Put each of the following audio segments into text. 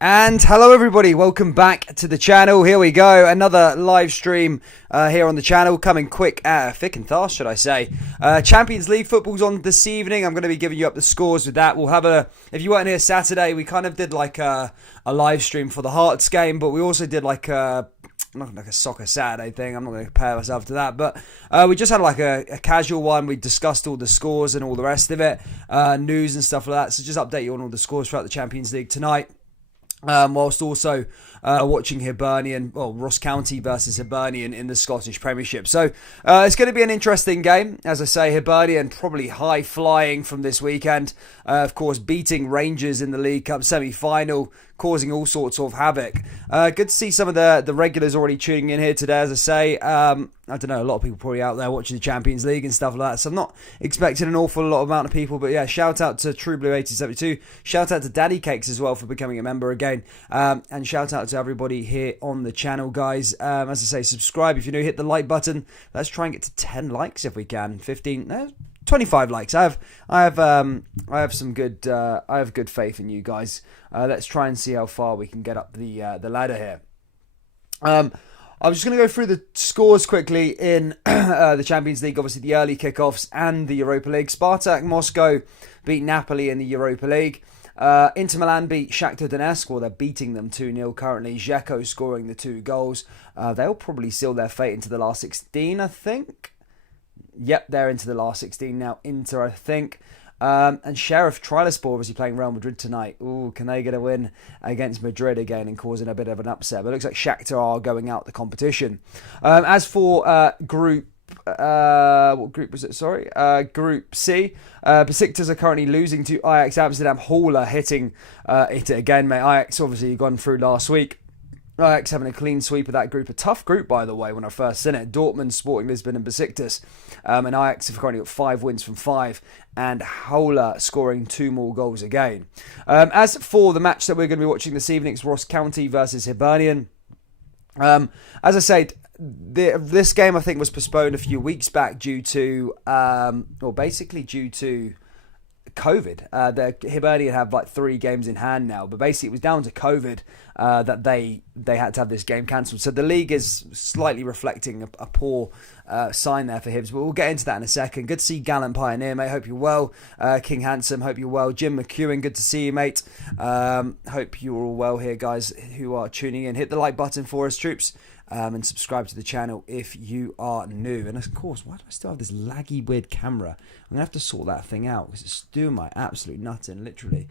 And hello everybody, welcome back to the channel. Here we go, another live stream here on the channel, coming quick, thick and fast should I say. Champions League football's on this evening. I'm going to be giving you up the scores with that. We'll have if you weren't here Saturday, we kind of did like a live stream for the Hearts game, but we also did like not like a soccer Saturday thing. I'm not going to compare myself to that, but we just had like a casual one. We discussed all the scores and all the rest of it, news and stuff like that. So just update you on all the scores throughout the Champions League tonight. Whilst also watching Ross County versus Hibernian in the Scottish Premiership. So it's going to be an interesting game. As I say, Hibernian probably high flying from this weekend. Of course, beating Rangers in the League Cup semi-final, causing all sorts of havoc. Good to see some of the regulars already tuning in here today. As I say, I don't know, a lot of people probably out there watching the Champions League and stuff like that, so I'm not expecting an awful lot amount of people, but yeah, shout out to TrueBlue1872, shout out to Daddy Cakes as well for becoming a member again, and shout out to everybody here on the channel, guys. As I say, subscribe if you're new, hit the like button. Let's try and get to 10 likes if we can. 25 likes. I have some good I have good faith in you guys. Let's try and see how far we can get up the ladder here. I'm just going to go through the scores quickly in the Champions League. Obviously, the early kickoffs and the Europa League. Spartak Moscow beat Napoli in the Europa League. Inter Milan beat Shakhtar Donetsk. Well, they're beating them 2-0 currently. Dzeko scoring the 2 goals. They'll probably seal their fate into the last 16, I think. Yep, they're into the last 16 now. Inter, I think. And Sheriff Tiraspol obviously playing Real Madrid tonight. Ooh, can they get a win against Madrid again and causing a bit of an upset? But it looks like Shakhtar are going out the competition. As for group... what group was it? Sorry. Group C. Besiktas are currently losing to Ajax Amsterdam. Haller hitting it again, mate. Ajax obviously gone through last week. Ajax having a clean sweep of that group. A tough group, by the way, when I first seen it. Dortmund, Sporting Lisbon and Besiktas. And Ajax have currently got 5 wins from 5. And Haller scoring 2 more goals again. As for the match that we're going to be watching this evening, it's Ross County versus Hibernian. As I said, this game I think was postponed a few weeks back due to, due to COVID. The Hibernian have like 3 games in hand now, but basically it was down to COVID that they had to have this game cancelled. So the league is slightly reflecting a poor sign there for Hibs, but we'll get into that in a second. Good to see Gallant Pioneer, mate. Hope you're well. King Handsome, hope you're well. Jim McEwen, good to see you, mate. Hope you're all well here, guys, who are tuning in. Hit the like button for us, troops. And subscribe to the channel if you are new. And of course, why do I still have this laggy, weird camera? I'm going to have to sort that thing out because it's doing my absolute nutting, literally.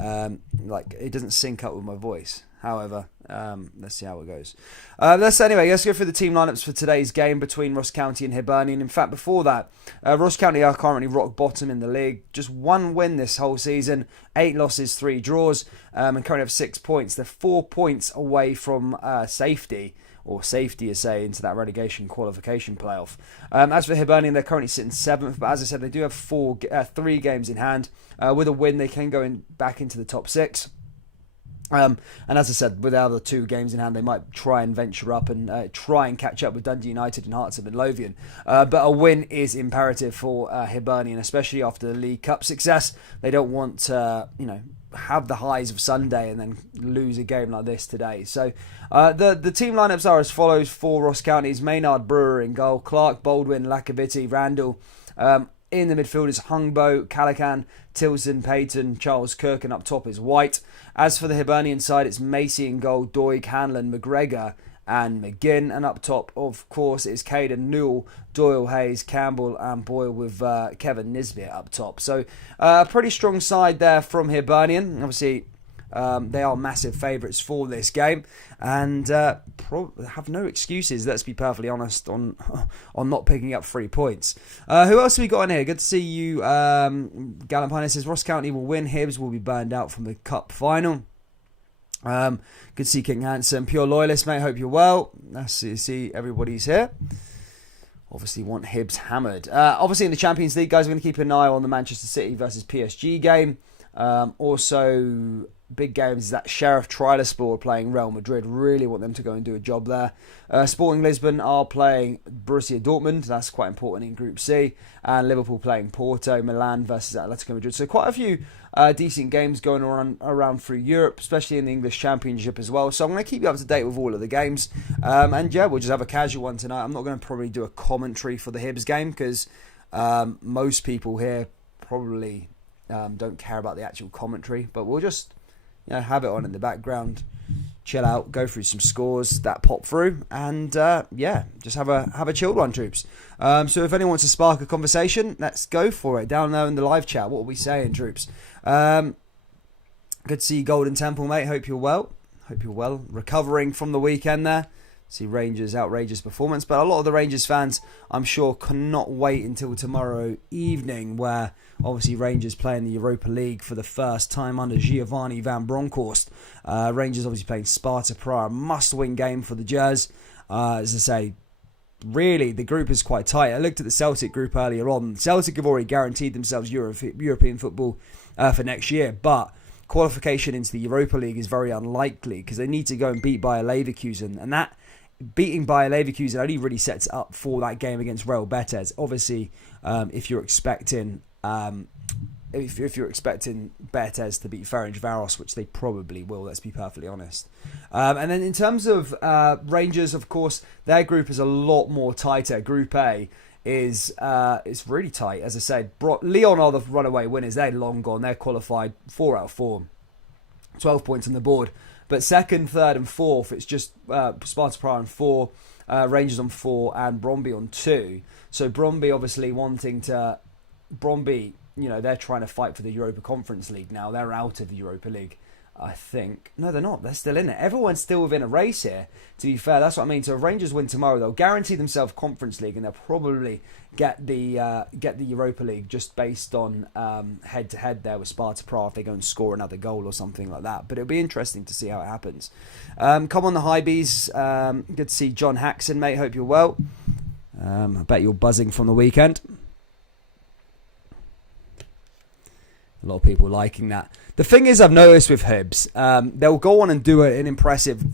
Like, it doesn't sync up with my voice. However, let's see how it goes. Let's go through the team lineups for today's game between Ross County and Hibernian. In fact, before that, Ross County are currently rock bottom in the league. Just 1 win this whole season, 8 losses, 3 draws, and currently have 6 points. They're 4 points away from safety. Or safety, as say, into that relegation qualification playoff. As for Hibernian, they're currently sitting 7th, but as I said, they do have 3 games in hand. With a win, they can go back into the top 6. And as I said, with the other 2 games in hand, they might try and venture up and try and catch up with Dundee United and Hearts of Midlothian. But a win is imperative for Hibernian, especially after the League Cup success. They don't want to, have the highs of Sunday and then lose a game like this today. So the team lineups are as follows for Ross County's: Maynard Brewer in goal, Clark, Baldwin, Lacaviti, Randall. In the midfielders, Hungbo, Calacan, Tilson, Payton, Charles Kirk, and up top is White. As for the Hibernian side, it's Macy in goal, Doig, Hanlon, McGregor, and McGinn. And up top, of course, is Caden Newell, Doyle, Hayes, Campbell, and Boyle with Kevin Nisbet up top. So a pretty strong side there from Hibernian. Obviously, they are massive favourites for this game and have no excuses, let's be perfectly honest, on not picking up 3 points. Who else have we got in here? Good to see you. Gallant Pioneer says Ross County will win. Hibs will be burned out from the cup final. Good to see King Handsome. Pure Loyalist, mate. Hope you're well. Nice to see everybody's here. Obviously want Hibs hammered. Obviously in the Champions League, guys, we're going to keep an eye on the Manchester City versus PSG game. Also, big games is that Sheriff Tiraspol are playing Real Madrid. Really want them to go and do a job there. Sporting Lisbon are playing Borussia Dortmund. That's quite important in Group C. And Liverpool playing Porto. Milan versus Atletico Madrid. So quite a few decent games going around through Europe, especially in the English Championship as well. So I'm going to keep you up to date with all of the games. And yeah, we'll just have a casual one tonight. I'm not going to probably do a commentary for the Hibs game because most people here probably don't care about the actual commentary. But we'll just have it on in the background, chill out, go through some scores that pop through, and just have a chilled one, troops. So if anyone wants to spark a conversation, let's go for it. Down there in the live chat, what are we saying, troops? Good to see you, Golden Temple, mate. Hope you're well. Recovering from the weekend there. See Rangers' outrageous performance, but a lot of the Rangers fans, I'm sure, cannot wait until tomorrow evening, where obviously Rangers play in the Europa League for the first time under Giovanni Van Bronckhorst. Rangers obviously playing Sparta Prague, must-win game for the Jazz. As I say, really the group is quite tight. I looked at the Celtic group earlier on. Celtic have already guaranteed themselves European football for next year, but qualification into the Europa League is very unlikely because they need to go and beat Bayer Leverkusen, and that beating Bayer Leverkusen only really sets up for that game against Real Betis. Obviously, if you're expecting Betis to beat Ferencvaros, which they probably will, let's be perfectly honest. And then in terms of Rangers, of course, their group is a lot more tighter. Group A is really tight. As I said, Lyon are the runaway winners. They're long gone. They're qualified 4 out of 4. 12 points on the board. But second, third and fourth, it's just Sparta Prague on 4, Rangers on 4 and Brøndby on 2. So Brøndby obviously they're trying to fight for the Europa Conference League now. They're out of the Europa League, I think. No, they're not. They're still in it. Everyone's still within a race here, to be fair. That's what I mean. So if Rangers win tomorrow, they'll guarantee themselves Conference League and they'll probably get the Europa League just based on head-to-head there with Sparta Prague if they go and score another goal or something like that. But it'll be interesting to see how it happens. Come on the Hibs. Good to see John Haxon, mate. Hope you're well. I bet you're buzzing from the weekend. A lot of people liking that. The thing is, I've noticed with Hibs, they'll go on and do an impressive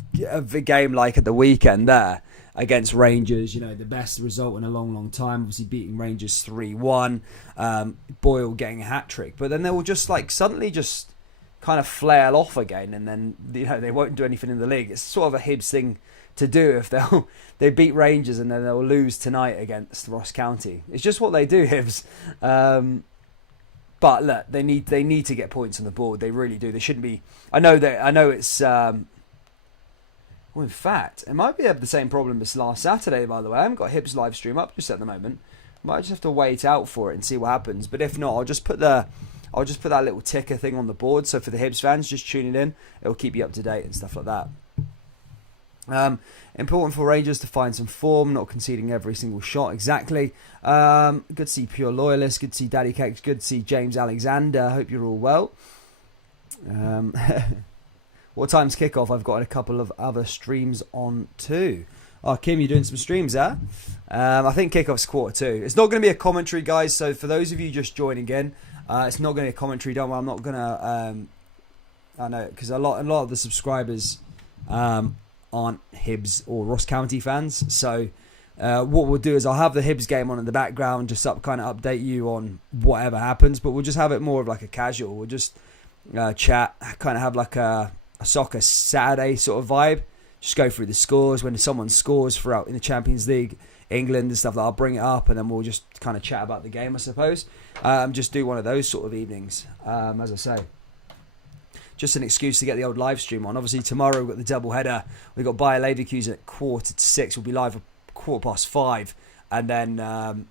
game like at the weekend there against Rangers. The best result in a long, long time. Obviously beating Rangers 3-1. Boyle getting a hat-trick. But then they will just suddenly just kind of flail off again. And then they won't do anything in the league. It's sort of a Hibs thing to do if they beat Rangers and then they'll lose tonight against Ross County. It's just what they do, Hibs. But look, they need to get points on the board. They really do. They shouldn't be. I know it's. Well, in fact, it might be the same problem as last Saturday. By the way, I haven't got Hibs live stream up just at the moment. Might just have to wait out for it and see what happens. But if not, I'll just put that little ticker thing on the board. So for the Hibs fans just tuning in, it'll keep you up to date and stuff like that. Important for Rangers to find some form, not conceding every single shot. Exactly. Good to see Pure Loyalist. Good to see Daddy Cakes. Good to see James Alexander. Hope you're all well. What time's kickoff? I've got a couple of other streams on too. Oh, Kim, you're doing some streams, huh? I think kickoff's 1:45. It's not going to be a commentary, guys. So for those of you just joining in, it's not going to be a commentary. Don't worry, I'm not going to. I know because a lot of the subscribers aren't Hibs or Ross County fans. So what we'll do is I'll have the Hibs game on in the background, just kind of update you on whatever happens. But we'll just have it more of like a casual. We'll just chat, kind of have like a soccer Saturday sort of vibe. Just go through the scores when someone scores throughout in the Champions League, England and stuff. That I'll bring it up and then we'll just kind of chat about the game, I suppose. Just do one of those sort of evenings, as I say. Just an excuse to get the old live stream on. Obviously, tomorrow we've got the double header. We've got Bayer Leverkusen at 4:45. We'll be live at 5:15. And then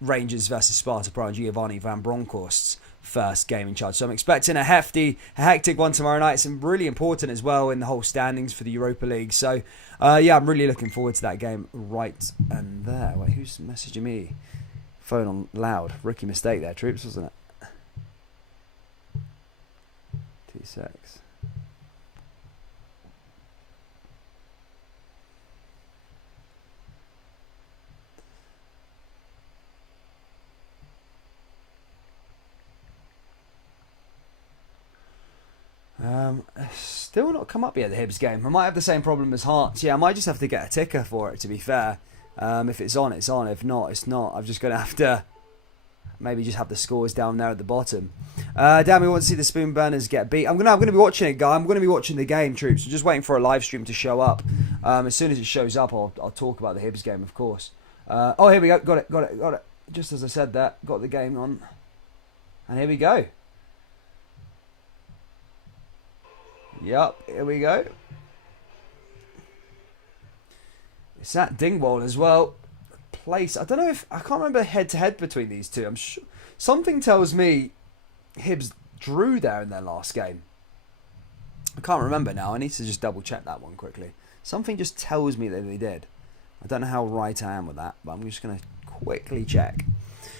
Rangers versus Sparta Prague, Giovanni Van Bronckhorst's first game in charge. So I'm expecting a hectic one tomorrow night. It's really important as well in the whole standings for the Europa League. So, I'm really looking forward to that game right and there. Wait, who's messaging me? Phone on loud. Rookie mistake there, troops, wasn't it? 6. Still not come up yet, the Hibs game. I might have the same problem as Hearts. Yeah, I might just have to get a ticker for it, to be fair. If it's on, it's on. If not, it's not. I'm just going to have to maybe just have the scores down there at the bottom. Damn, we want to see the Spoon Burners get beat. I'm gonna be watching it, guy. I'm gonna be watching the game, troops. I'm just waiting for a live stream to show up. As soon as it shows up, I'll talk about the Hibs game, of course. Oh, here we go. Got it. Just as I said that, got the game on, and here we go. Yup, here we go. It's at Dingwall as well. Place. I don't know if I can't remember head to head between these two. I'm sure something tells me Hibs drew there in their last game. I can't remember now. I need to just double check that one quickly. Something just tells me that they did. I don't know how right I am with that, but I'm just going to quickly check.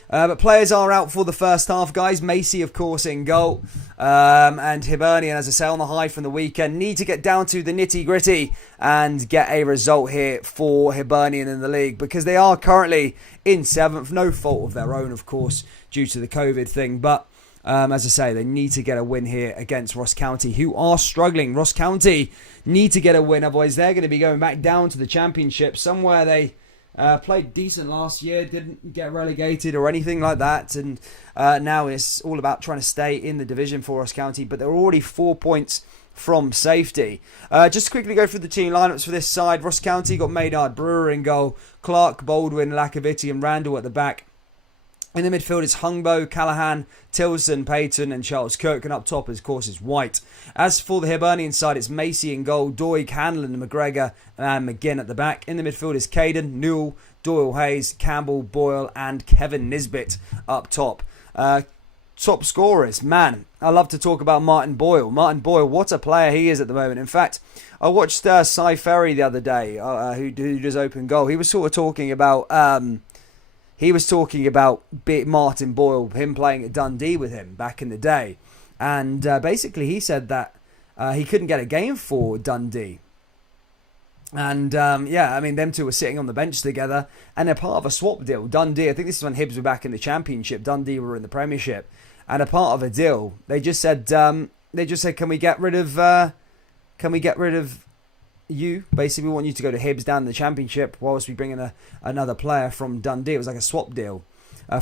But players are out for the first half, guys. Macy, of course, in goal. And Hibernian, as I say, on the high from the weekend. Need to get down to the nitty-gritty and get a result here for Hibernian in the league, because they are currently in 7th. No fault of their own, of course, due to the COVID thing. But as I say, they need to get a win here against Ross County, who are struggling. Ross County need to get a win, otherwise they're going to be going back down to the Championship, somewhere they played decent last year, didn't get relegated or anything like that, and now it's all about trying to stay in the division for Ross County, but they're already 4 points from safety. Just to quickly go through the team lineups for this side. Ross County got Maynard Brewer in goal, Clark, Baldwin, Lakoviti and Randall at the back. In the midfield is Hungbo, Callahan, Tilson, Payton and Charles Kirk. And up top, of course, is White. As for the Hibernian side, it's Macy in goal, Doig, Hanlon, McGregor and McGinn at the back. In the midfield is Caden, Newell, Doyle Hayes, Campbell, Boyle and Kevin Nisbet up top. Top scorers, man, I love to talk about Martin Boyle. Martin Boyle, what a player he is at the moment. In fact, I watched Cy Ferry the other day, who does open goal. He was sort of talking about... Martin Boyle, him playing at Dundee with him back in the day. And basically he said that he couldn't get a game for Dundee. And them two were sitting on the bench together and they're part of a swap deal. Dundee, I think this is when Hibs were back in the Championship. Dundee were in the Premiership. And a part of a deal, they just said, can we get rid of you? Basically, we want you to go to Hibs down in the Championship whilst we bring in another player from Dundee. It was like a swap deal.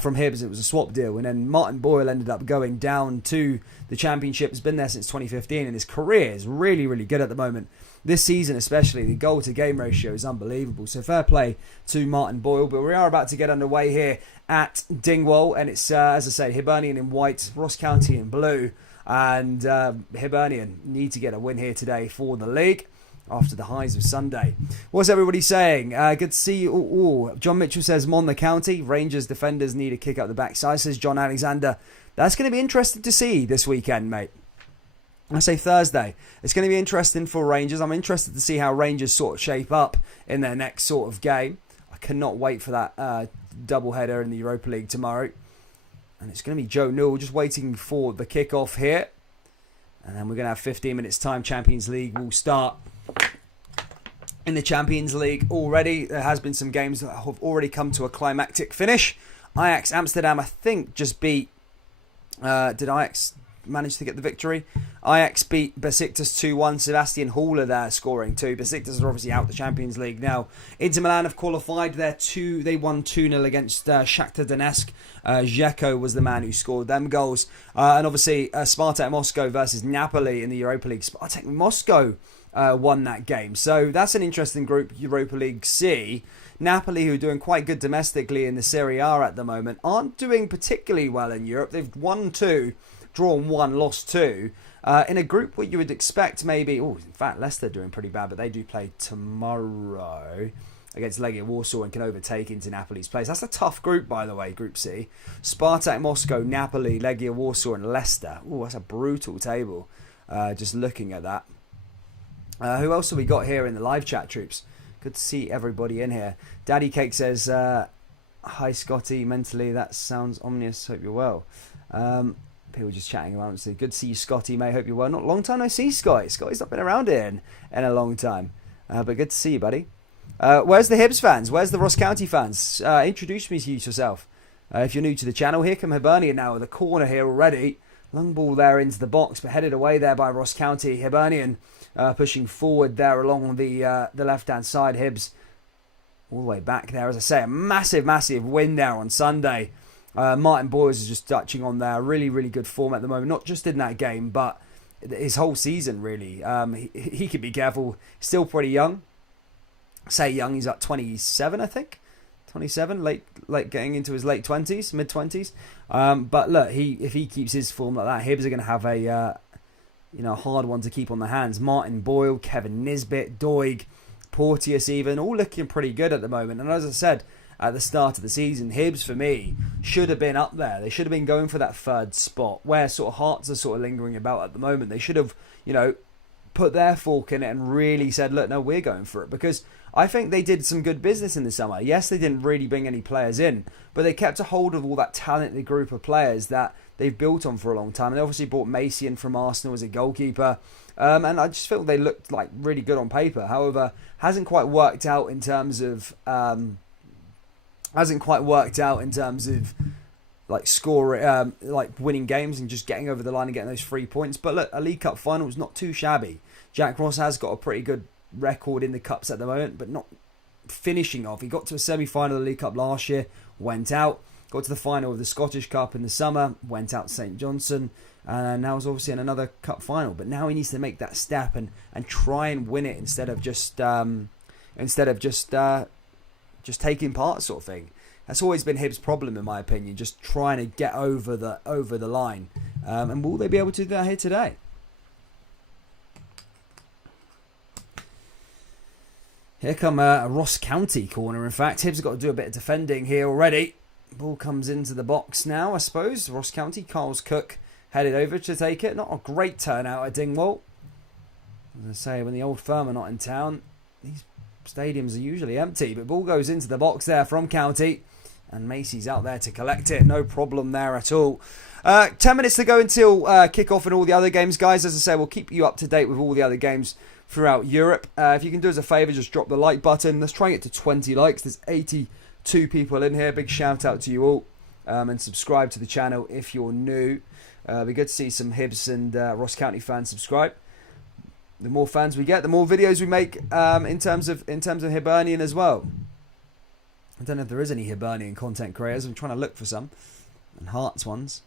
From Hibs, it was a swap deal. And then Martin Boyle ended up going down to the Championship. He's been there since 2015 and his career is really, really good at the moment. This season especially, the goal-to-game ratio is unbelievable. So fair play to Martin Boyle. But we are about to get underway here at Dingwall. And it's, as I say, Hibernian in white, Ross County in blue. And Hibernian need to get a win here today for the league after the highs of Sunday. What's everybody saying? Good to see you. Ooh. John Mitchell says, Mon the County. Rangers defenders need a kick up the backside, says John Alexander. That's going to be interesting to see this weekend, mate. I say Thursday. It's going to be interesting for Rangers. I'm interested to see how Rangers sort of shape up in their next sort of game. I cannot wait for that doubleheader in the Europa League tomorrow. And it's going to be Joe Newell just waiting for the kickoff here. And then we're going to have 15 minutes time. Champions League will start. In the Champions League already, there has been some games that have already come to a climactic finish. Ajax Amsterdam, I think, just beat... did Ajax manage to get the victory? Ajax beat Besiktas 2-1. Sebastian Haller there scoring too. Besiktas are obviously out the Champions League now. Inter Milan have qualified. They won 2-0 against Shakhtar Donetsk. Dzeko was the man who scored them goals. And obviously, Spartak Moscow versus Napoli in the Europa League. Spartak Moscow won that game. So that's an interesting group, Europa League C. Napoli, who are doing quite good domestically in the Serie A at the moment, aren't doing particularly well in Europe. They've won 2, drawn 1, lost 2. In a group where you would expect maybe... Oh, in fact, Leicester are doing pretty bad, but they do play tomorrow against Legia Warsaw and can overtake into Napoli's place. That's a tough group, by the way, Group C. Spartak Moscow, Napoli, Legia Warsaw and Leicester. Oh, that's a brutal table, just looking at that. Who else have we got here in the live chat, troops? Good to see everybody in here. Daddy Cake says, hi, Scotty. Mentally, that sounds ominous. Hope you're well. People just chatting around. So good to see you, Scotty, mate. Hope you're well. Not long time no see, Scotty. Scotty's not been around here in a long time. But good to see you, buddy. Where's the Hibs fans? Where's the Ross County fans? Introduce me to you yourself. If you're new to the channel, here come Hibernian now with a corner here already. Long ball there into the box, but headed away there by Ross County Hibernian, pushing forward there along the left-hand side. Hibs all the way back there. As I say, a massive, massive win there on Sunday. Martin Boyles is just touching on there. Really, really good form at the moment. Not just in that game, but his whole season, really. He could be careful. Still pretty young. Say young, he's at 27, I think. 27, late getting into his late 20s, mid-20s. But look, if he keeps his form like that, Hibs are going to have a hard one to keep on the hands. Martin Boyle, Kevin Nisbet, Doig, Porteous even, all looking pretty good at the moment. And as I said at the start of the season, Hibs, for me, should have been up there. They should have been going for that third spot, where sort of Hearts are sort of lingering about at the moment. They should have, put their fork in it and really said, look, no, we're going for it. Because I think they did some good business in the summer. Yes, they didn't really bring any players in, but they kept a hold of all that talented group of players that they've built on for a long time. And they obviously brought Macy in from Arsenal as a goalkeeper. And I just felt they looked like really good on paper. However, hasn't quite worked out in terms of like score, like winning games and just getting over the line and getting those 3 points. But look, a League Cup final is not too shabby. Jack Ross has got a pretty good record in the Cups at the moment, but not finishing off. He got to a semi-final of the League Cup last year, went out. Got to the final of the Scottish Cup in the summer, went out to St Johnstone, and now is obviously in another Cup final. But now he needs to make that step and try and win it instead of just taking part, sort of thing. That's always been Hibs' problem, in my opinion, just trying to get over the line. And will they be able to do that here today? Here come a Ross County corner, in fact. Hibs have got to do a bit of defending here already. Ball comes into the box now, I suppose. Ross County, Carl's Cook headed over to take it. Not a great turnout at Dingwall. As I say, when the old firm are not in town, these stadiums are usually empty. But ball goes into the box there from County. And Macy's out there to collect it. No problem there at all. 10 minutes to go until kick-off and all the other games, guys. As I say, we'll keep you up to date with all the other games throughout Europe. If you can do us a favour, just drop the like button. Let's try and get to 20 likes. There's 82 people in here. Big shout out to you all. And subscribe to the channel if you're new. It'd be good to see some Hibs and Ross County fans subscribe. The more fans we get, the more videos we make in terms of Hibernian as well. I don't know if there is any Hibernian content creators. I'm trying to look for some. And Hearts ones.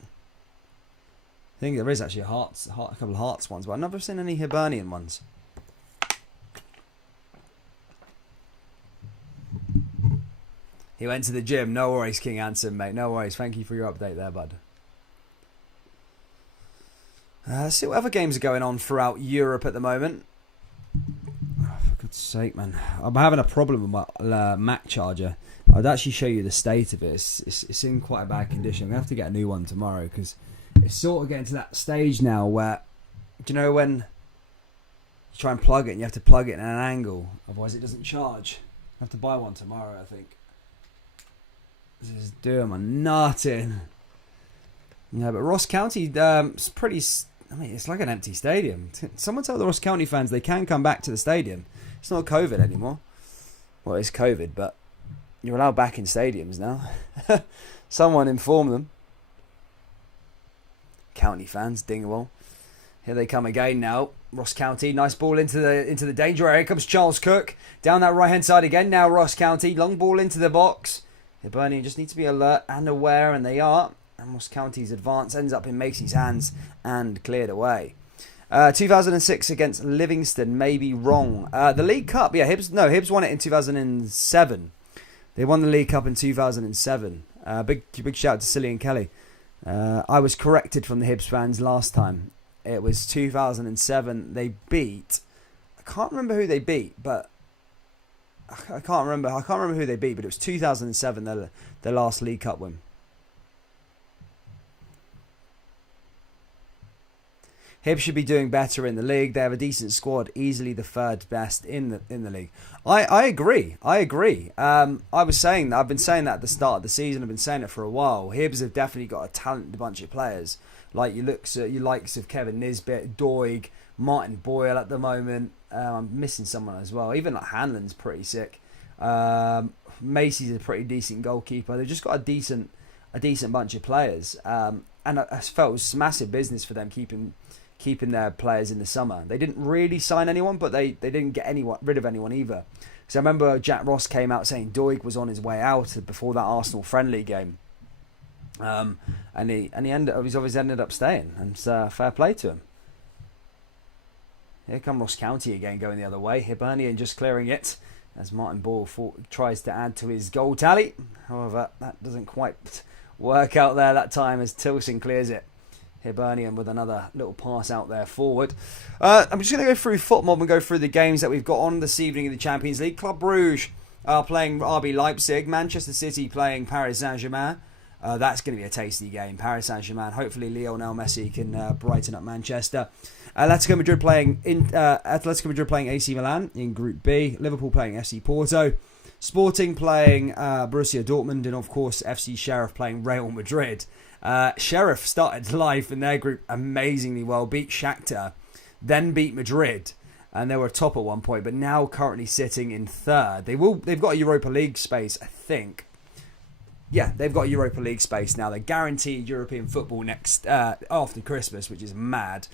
I think there is actually a couple of Hearts ones, but I've never seen any Hibernian ones. He went to the gym. No worries, King Anson, mate. No worries. Thank you for your update there, bud. Let's see what other games are going on throughout Europe at the moment. For God's sake, man. I'm having a problem with my Mac charger. I'd actually show you the state of it. It's in quite a bad condition. I'm going to have to get a new one tomorrow because it's sort of getting to that stage now where, do you know when you try and plug it and you have to plug it in an angle, otherwise it doesn't charge? I have to buy one tomorrow, I think. This is doing my nut in. Yeah, but Ross County, it's pretty... I mean, it's like an empty stadium. Someone tell the Ross County fans they can come back to the stadium. It's not COVID anymore. Well, it's COVID, but you're allowed back in stadiums now. Someone inform them. County fans, Dingwall. Here they come again now. Ross County, nice ball into the danger area. Here comes Charles Cook. Down that right-hand side again now, Ross County. Long ball into the box. Hibernian just need to be alert and aware, and they are. And Ross County's advance ends up in Macy's hands and cleared away. 2006 against Livingston may be wrong. The League Cup, yeah, Hibs won it in 2007. They won the League Cup in 2007. Big shout out to Cillian Kelly. I was corrected from the Hibs fans last time. It was 2007. They beat... I can't remember who they beat, but... I can't remember who they beat, but it was 2007, their last League Cup win. Hibs should be doing better in the league. They have a decent squad, easily the third best in the league. I agree. I've been saying that at the start of the season. I've been saying it for a while. Hibs have definitely got a talented bunch of players. Like your likes of Kevin Nisbet, Doig, Martin Boyle at the moment. I'm missing someone as well. Even like Hanlon's pretty sick. Macy's a pretty decent goalkeeper. They've just got a decent bunch of players. and I felt it was massive business for them keeping their players in the summer. They didn't really sign anyone, but they didn't get rid of anyone either. So I remember Jack Ross came out saying Doig was on his way out before that Arsenal friendly game, and he's obviously ended up staying, and fair play to him. Here come Ross County again, going the other way. Hibernian just clearing it as Martin Ball tries to add to his goal tally. However, that doesn't quite work out there that time as Tilson clears it. Hibernian with another little pass out there forward. I'm just going to go through FootMob and go through the games that we've got on this evening in the Champions League. Club Brugge are playing RB Leipzig. Manchester City playing Paris Saint-Germain. That's going to be a tasty game. Paris Saint-Germain. Hopefully Lionel Messi can brighten up Manchester. Atletico Madrid playing AC Milan in Group B. Liverpool playing FC Porto. Sporting playing Borussia Dortmund, and of course FC Sheriff playing Real Madrid. Sheriff started life in their group amazingly well, beat Shakhtar, then beat Madrid, and they were top at one point, but now currently sitting in third. They've got a Europa League space, I think. Yeah, they've got a Europa League space now. They're guaranteed European football next after Christmas, which is mad.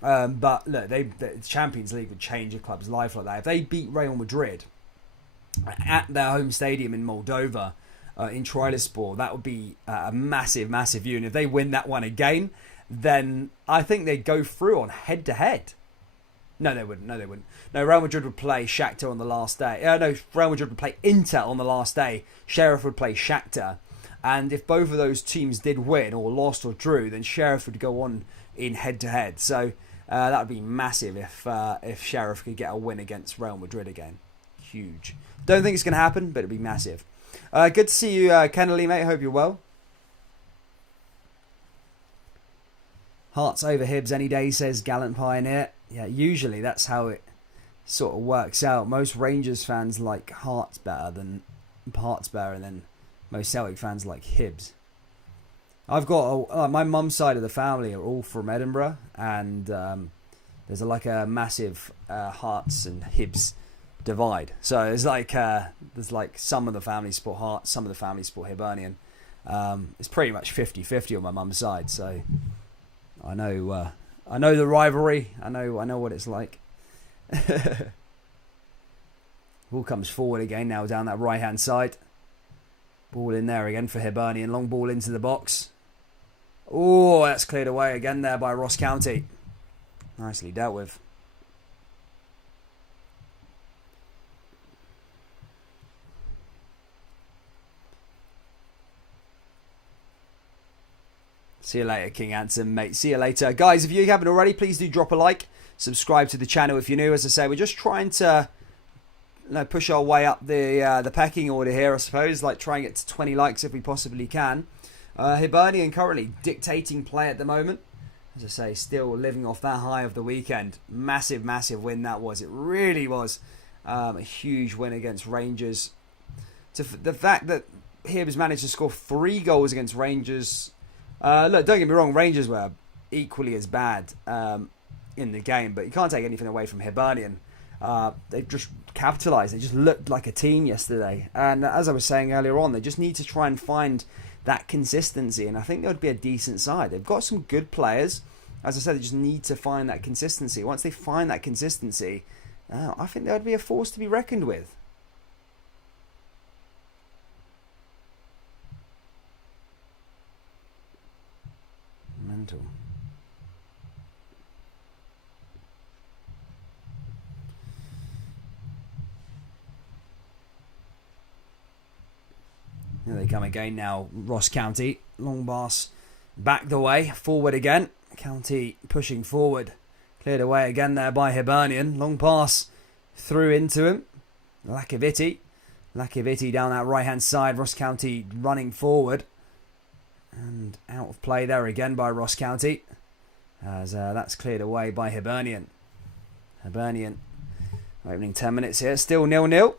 But look, the Champions League would change a club's life like that. If they beat Real Madrid at their home stadium in Moldova, in Trabzonspor, that would be a massive, massive view. And if they win that one again, then I think they'd go through on head-to-head. No, they wouldn't. No, Real Madrid would play Shakhtar on the last day. Real Madrid would play Inter on the last day. Sheriff would play Shakhtar. And if both of those teams did win or lost or drew, then Sheriff would go on in head-to-head. So that would be massive if Sheriff could get a win against Real Madrid again. Huge. Don't think it's going to happen, but it'd be massive. Good to see you, Kennelly, mate. Hope you're well. Hearts over Hibs any day, says Gallant Pioneer. Yeah, usually that's how it sort of works out. Most Rangers fans like Hearts better, and then most Celtic fans like Hibs. I've got my mum's side of the family are all from Edinburgh, and there's a massive Hearts and Hibs divide. So it's there's some of the family support Hearts, some of the family support Hibernian. It's pretty much 50-50 on my mum's side. So I know the rivalry. I know what it's like. Ball comes forward again now down that right hand side. Ball in there again for Hibernian. Long ball into the box. Oh, that's cleared away again there by Ross County. Nicely dealt with. See you later, King Anson, mate. See you later. Guys, if you haven't already, please do drop a like. Subscribe to the channel if you're new. As I say, we're just trying to push our way up the pecking order here, I suppose. Try and get to 20 likes if we possibly can. Hibernian currently dictating play at the moment. As I say, still living off that high of the weekend. Massive, massive win that was. It really was a huge win against Rangers. The fact that Hibs managed to score 3 goals against Rangers... look, don't get me wrong, Rangers were equally as bad in the game, but you can't take anything away from Hibernian. They just capitalised. They just looked like a team yesterday. And as I was saying earlier on, they just need to try and find that consistency, and I think they would be a decent side. They've got some good players. As I said, they just need to find that consistency. Once they find that consistency, I think they would be a force to be reckoned with. Mental. Here they come again now. Ross County. Long pass back the way. Forward again. County pushing forward. Cleared away again there by Hibernian. Long pass through into him. Lakaviti down that right hand side. Ross County running forward. And out of play there again by Ross County. As that's cleared away by Hibernian. Hibernian opening 10 minutes here. Still 0-0.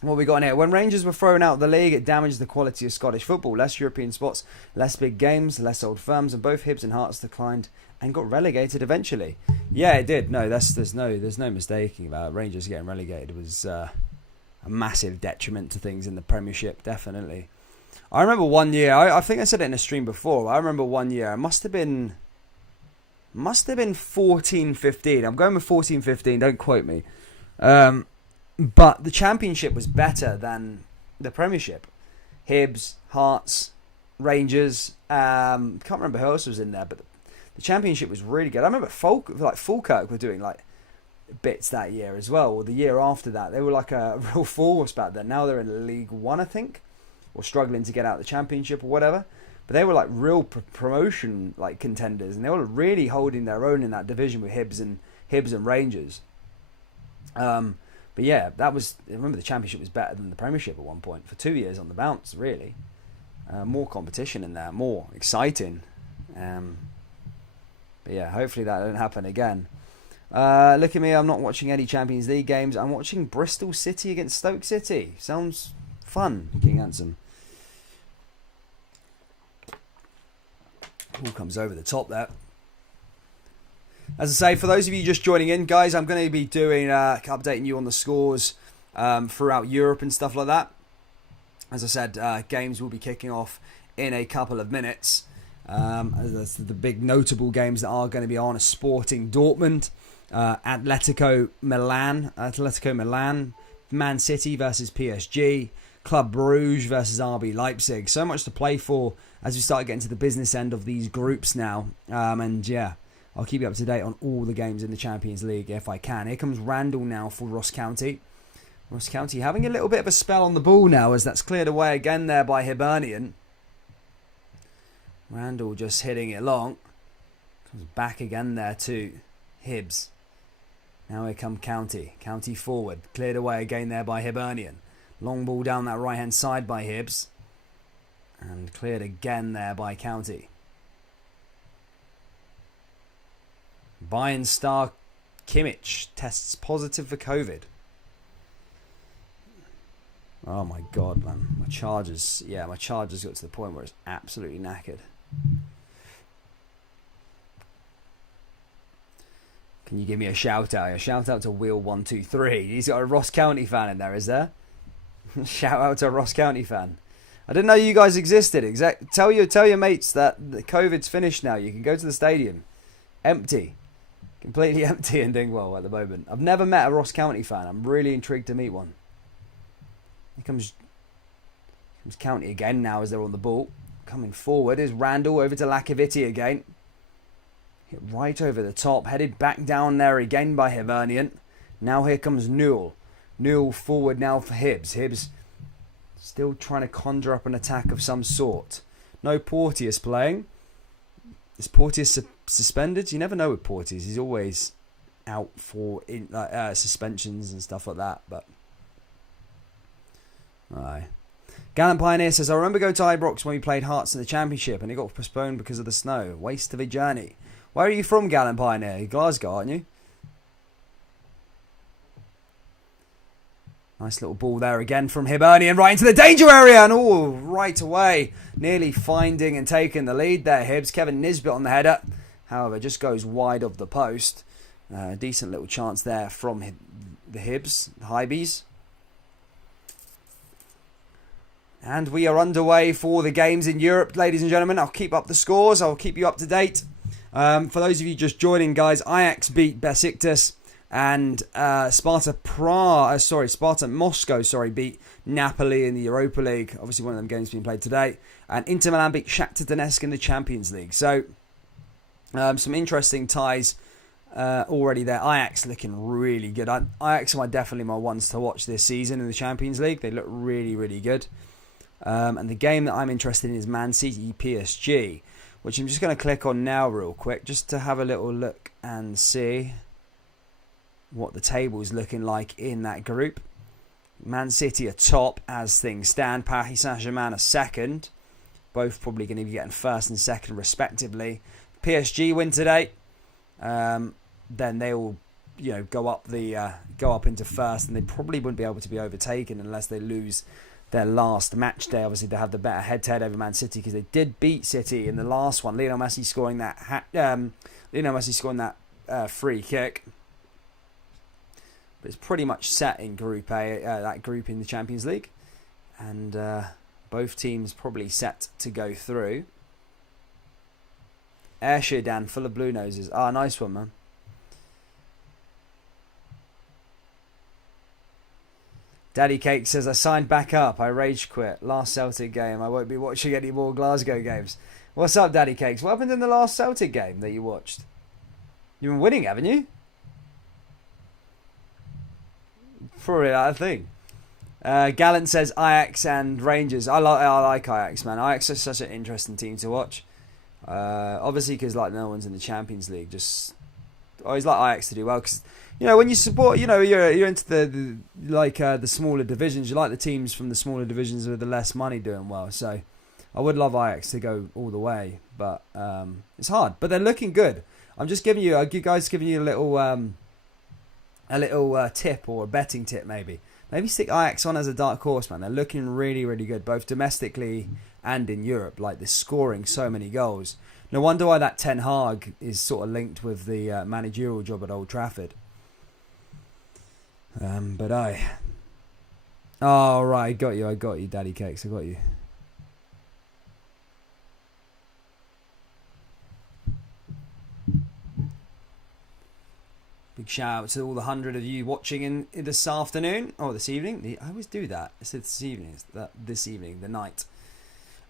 What we got in here? When Rangers were thrown out of the league, it damaged the quality of Scottish football. Less European spots, less big games, less old firms, and both Hibs and Hearts declined and got relegated eventually. Yeah, it did. No, there's no mistaking about it. Rangers getting relegated was a massive detriment to things in the Premiership, definitely. I remember one year. I think I said it in a stream before. I remember one year. It must have been 14-15. I'm going with 14-15. Don't quote me. But the Championship was better than the Premiership. Hibs, Hearts, Rangers. Can't remember who else was in there, but the Championship was really good. I remember Falkirk were doing like bits that year as well, or the year after that. They were like a real force back then. Now they're in League One, I think, or struggling to get out of the Championship or whatever. But they were like real promotion like contenders, and they were really holding their own in that division with Hibs and Rangers. But yeah, I remember the Championship was better than the Premiership at one point for 2 years on the bounce. Really, more competition in there, more exciting. But yeah, hopefully that don't happen again. Look at me, I'm not watching any Champions League games. I'm watching Bristol City against Stoke City. Sounds fun, King Handsome. All comes over the top there. As I say, for those of you just joining in, guys, I'm going to be doing updating you on the scores throughout Europe and stuff like that. As I said, games will be kicking off in a couple of minutes. That's the big notable games that are going to be on: Sporting Dortmund, Atletico Milan, Man City versus PSG, Club Brugge versus RB Leipzig. So much to play for as we start getting to the business end of these groups now. And yeah, I'll keep you up to date on all the games in the Champions League if I can. Here comes Randall now for Ross County. Ross County having a little bit of a spell on the ball now, as that's cleared away again there by Hibernian. Randall just hitting it long. Comes back again there to Hibs. Now here come County. County forward. Cleared away again there by Hibernian. Long ball down that right hand side by Hibs. And cleared again there by County. Bayern star Kimmich tests positive for COVID. Oh my god, man. My chargers got to the point where it's absolutely knackered. Can you give me a shout out? A shout out to Wheel123. He's got a Ross County fan in there, is there? Shout out to a Ross County fan. I didn't know you guys existed. Tell your mates that the COVID's finished now. You can go to the stadium. Empty. Completely empty in Dingwall at the moment. I've never met a Ross County fan. I'm really intrigued to meet one. Here comes County again now as they're on the ball. Coming forward is Randall over to Lakaviti again. Hit right over the top. Headed back down there again by Hibernian. Now here comes Newell. Newell forward now for Hibs. Hibs still trying to conjure up an attack of some sort. No Porteous playing. Is Porteous suspended? You never know with Porteous. He's always out for suspensions and stuff like that. But aye. Gallant Pioneer says, I remember going to Ibrox when we played Hearts in the Championship and it got postponed because of the snow. Waste of a journey. Where are you from, Gallant Pioneer? You're Glasgow, aren't you? Nice little ball there again from Hibernian right into the danger area and all right away. Nearly finding and taking the lead there, Hibs. Kevin Nisbet on the header. However, just goes wide of the post. Decent little chance there from the Hibs, the Hibs. And we are underway for the games in Europe, ladies and gentlemen. I'll keep up the scores. I'll keep you up to date. For those of you just joining, guys, Ajax beat Besiktas. And Sparta Moscow beat Napoli in the Europa League. Obviously, one of them games being played today. And Inter Milan beat Shakhtar Donetsk in the Champions League. So, some interesting ties already there. Ajax looking really good. Ajax are definitely my ones to watch this season in the Champions League. They look really, really good. And the game that I'm interested in is Man City PSG, which I'm just going to click on now real quick, just to have a little look and see what the table is looking like in that group. Man City are top as things stand. Paris Saint-Germain are second. Both probably going to be getting first and second respectively. PSG win today, then they will, go up into first, and they probably wouldn't be able to be overtaken unless they lose their last match day. Obviously, they have the better head-to-head over Man City because they did beat City in the last one. Lionel Messi scoring that free kick. But it's pretty much set in Group A, that group in the Champions League. And Both teams probably set to go through. Ayrshire, Dan, full of blue noses. Ah, nice one, man. Daddy Cake says, I signed back up. I rage quit. Last Celtic game. I won't be watching any more Glasgow games. What's up, Daddy Cakes? What happened in the last Celtic game that you watched? You've been winning, haven't you? Probably that thing. Gallant says Ajax and Rangers. I like Ajax, man. Ajax is such an interesting team to watch. Obviously, because like no one's in the Champions League. Just I always like Ajax to do well because when you support, you're into the smaller divisions. You like the teams from the smaller divisions with the less money doing well. So I would love Ajax to go all the way, but it's hard. But they're looking good. I'm just giving you, giving you a little tip or a betting tip maybe. Maybe stick Ajax on as a dark horse, man. They're looking really, really good, both domestically and in Europe. Like, they're scoring so many goals. No wonder why that Ten Hag is sort of linked with the managerial job at Old Trafford. Oh, right, I got you, Daddy Cakes, I got you. Big shout out to all the 100 of you watching in this afternoon. Oh, this evening. I always do that. It's this evening. This evening, the night.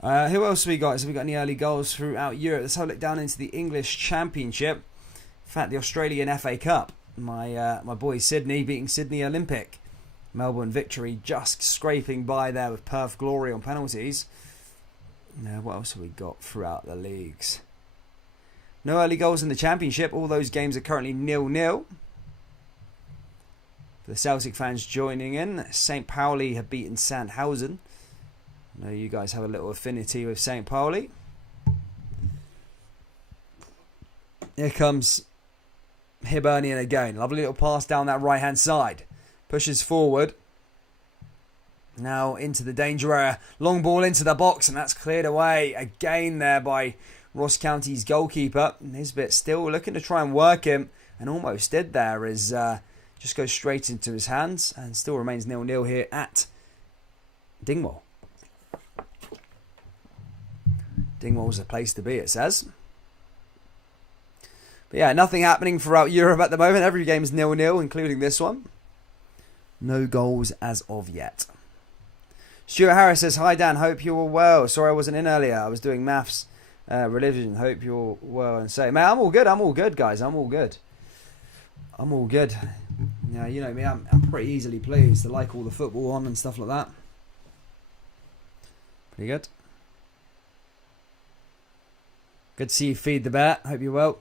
Who else have we got? Have we got any early goals throughout Europe? Let's have a look down into the English Championship. In fact, the Australian FA Cup. My boys Sydney beating Sydney Olympic. Melbourne victory just scraping by there with Perth Glory on penalties. What else have we got throughout the leagues? No early goals in the Championship. All those games are currently 0-0. For the Celtic fans joining in, St. Pauli have beaten Sandhausen. I know you guys have a little affinity with St. Pauli. Here comes Hibernian again. Lovely little pass down that right-hand side. Pushes forward. Now into the danger area. Long ball into the box, and that's cleared away again there by Ross County's goalkeeper. Nisbet still looking to try and work him, and almost did there as just goes straight into his hands, and still remains 0-0 here at Dingwall. Dingwall's a place to be, it says. But yeah, nothing happening throughout Europe at the moment. Every game's 0-0, including this one. No goals as of yet. Stuart Harris says, hi Dan, hope you're well. Sorry I wasn't in earlier. I was doing maths. Religion, hope you're well and safe. Man, I'm all good, guys. I'm all good. Yeah, you know me, I'm pretty easily pleased. I like all the football on and stuff like that. Pretty good. Good to see you feed the bear. Hope you're well.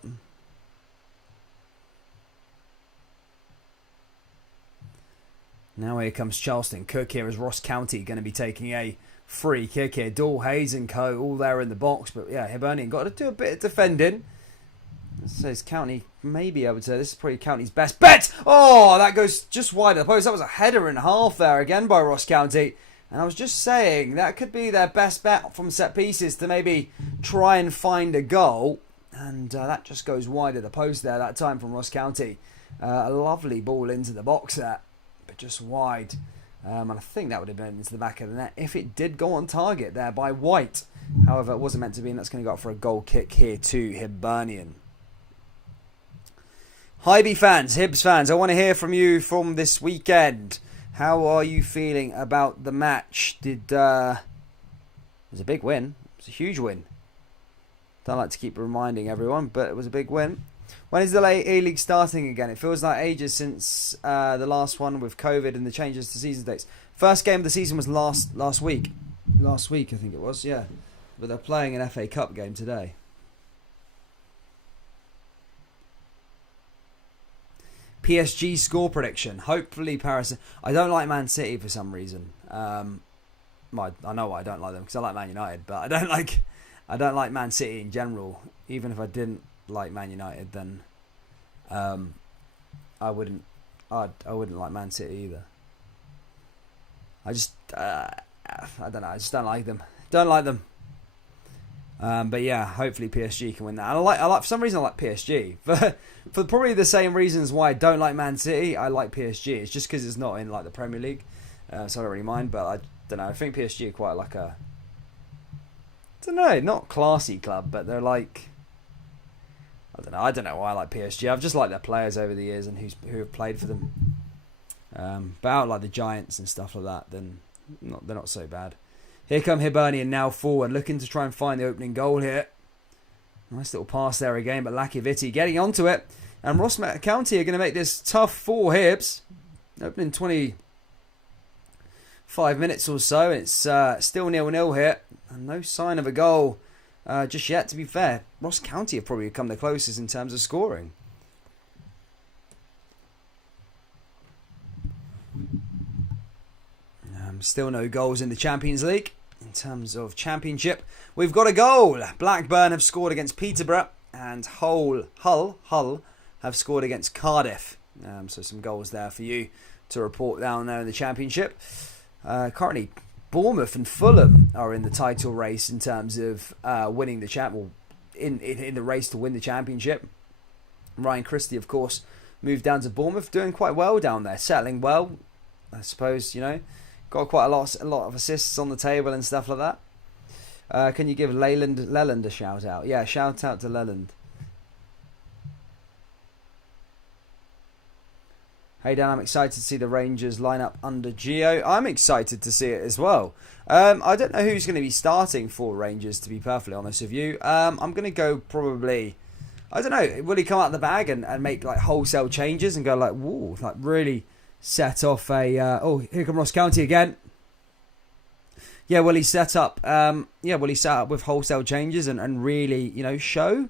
Now here comes Charleston. Cook here as Ross County going to be taking a free kick here. Dahl, Hayes and co. all there in the box. But yeah, Hibernian got to do a bit of defending. It says County, maybe I would say this is probably County's best bet. Oh, that goes just wide of the post. That was a header and a half there again by Ross County. And I was just saying that could be their best bet from set pieces to maybe try and find a goal. And that just goes wide of the post there that time from Ross County. A lovely ball into the box there, but just wide. And I think that would have been into the back of the net if it did go on target there by White. However, it wasn't meant to be, and that's going to go up for a goal kick here to Hibernian. Hibs fans, I want to hear from you from this weekend. How are you feeling about the match? It was a big win. It was a huge win. Don't like to keep reminding everyone, but it was a big win. When is the A-League starting again? It feels like ages since the last one with COVID and the changes to season dates. First game of the season was last week. Last week, I think it was, yeah. But they're playing an FA Cup game today. PSG score prediction. Hopefully Paris. I don't like Man City for some reason. I know why I don't like them because I like Man United, but I don't like Man City in general. Even if I didn't like Man United, then I wouldn't like Man City either. I don't know. I just don't like them. But yeah, hopefully PSG can win that. And I like for some reason I like PSG. For probably the same reasons why I don't like Man City, I like PSG. It's just because it's not in like the Premier League, so I don't really mind. But I don't know. I think PSG are quite like a don't know, not classy club, but they're like, I don't know. I don't know why I like PSG. I've just liked their players over the years and who have played for them. But out like the Giants and stuff like that, then they're not so bad. Here come Hibernian now forward, looking to try and find the opening goal here. Nice little pass there again, but Lakiviti getting onto it. And Ross County are going to make this tough for Hibs. Opening 25 minutes or so. It's still 0-0 here. And no sign of a goal just yet, to be fair. Ross County have probably come the closest in terms of scoring. Still no goals in the Champions League. In terms of Championship, we've got a goal. Blackburn have scored against Peterborough, and Hull have scored against Cardiff. So some goals there for you to report down there in the Championship. Currently, Bournemouth and Fulham are in the title race in terms of winning the in the race to win the Championship. Ryan Christie, of course, moved down to Bournemouth, doing quite well down there, settling well. I suppose, you know. Got quite a lot of assists on the table and stuff like that. Can you give Leland a shout out? Yeah, shout out to Leland. Hey Dan, I'm excited to see the Rangers line up under Gio. I'm excited to see it as well. I don't know who's going to be starting for Rangers, to be perfectly honest with you. I'm going to go probably, I don't know, will he come out of the bag and make like wholesale changes and go like, whoa, like really set off a... oh, here come Ross County again. Yeah, will he set up... with wholesale changes and really, you know, show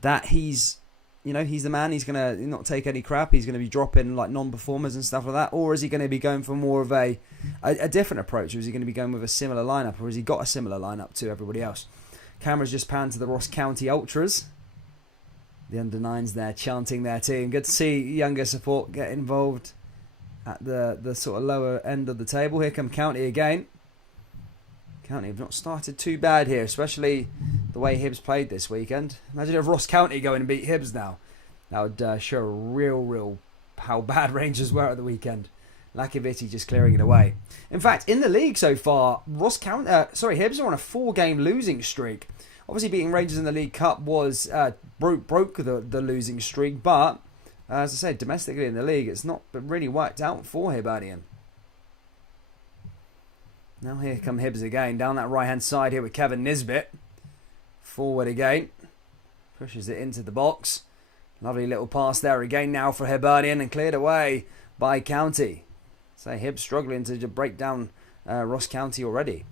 that he's, you know, he's the man. He's going to not take any crap. He's going to be dropping like non-performers and stuff like that. Or is he going to be going for more of a different approach? Or is he going to be going with a similar lineup? Or has he got a similar lineup to everybody else? Camera's just panned to the Ross County Ultras. The under-9s there chanting their team. Good to see younger support get involved at the sort of lower end of the table. Here come County again. County have not started too bad here, especially the way Hibs played this weekend. Imagine if Ross County go and beat Hibs now. That would show real how bad Rangers were at the weekend. Lakiviti just clearing it away. In fact, in the league so far, Hibs are on a 4-game losing streak. Obviously, beating Rangers in the League Cup was broke the losing streak, but as I said, domestically in the league, it's not really worked out for Hibernian. Now here come Hibs again, down that right-hand side here with Kevin Nisbet. Forward again. Pushes it into the box. Lovely little pass there again now for Hibernian and cleared away by County. So Hibs struggling to break down Ross County already.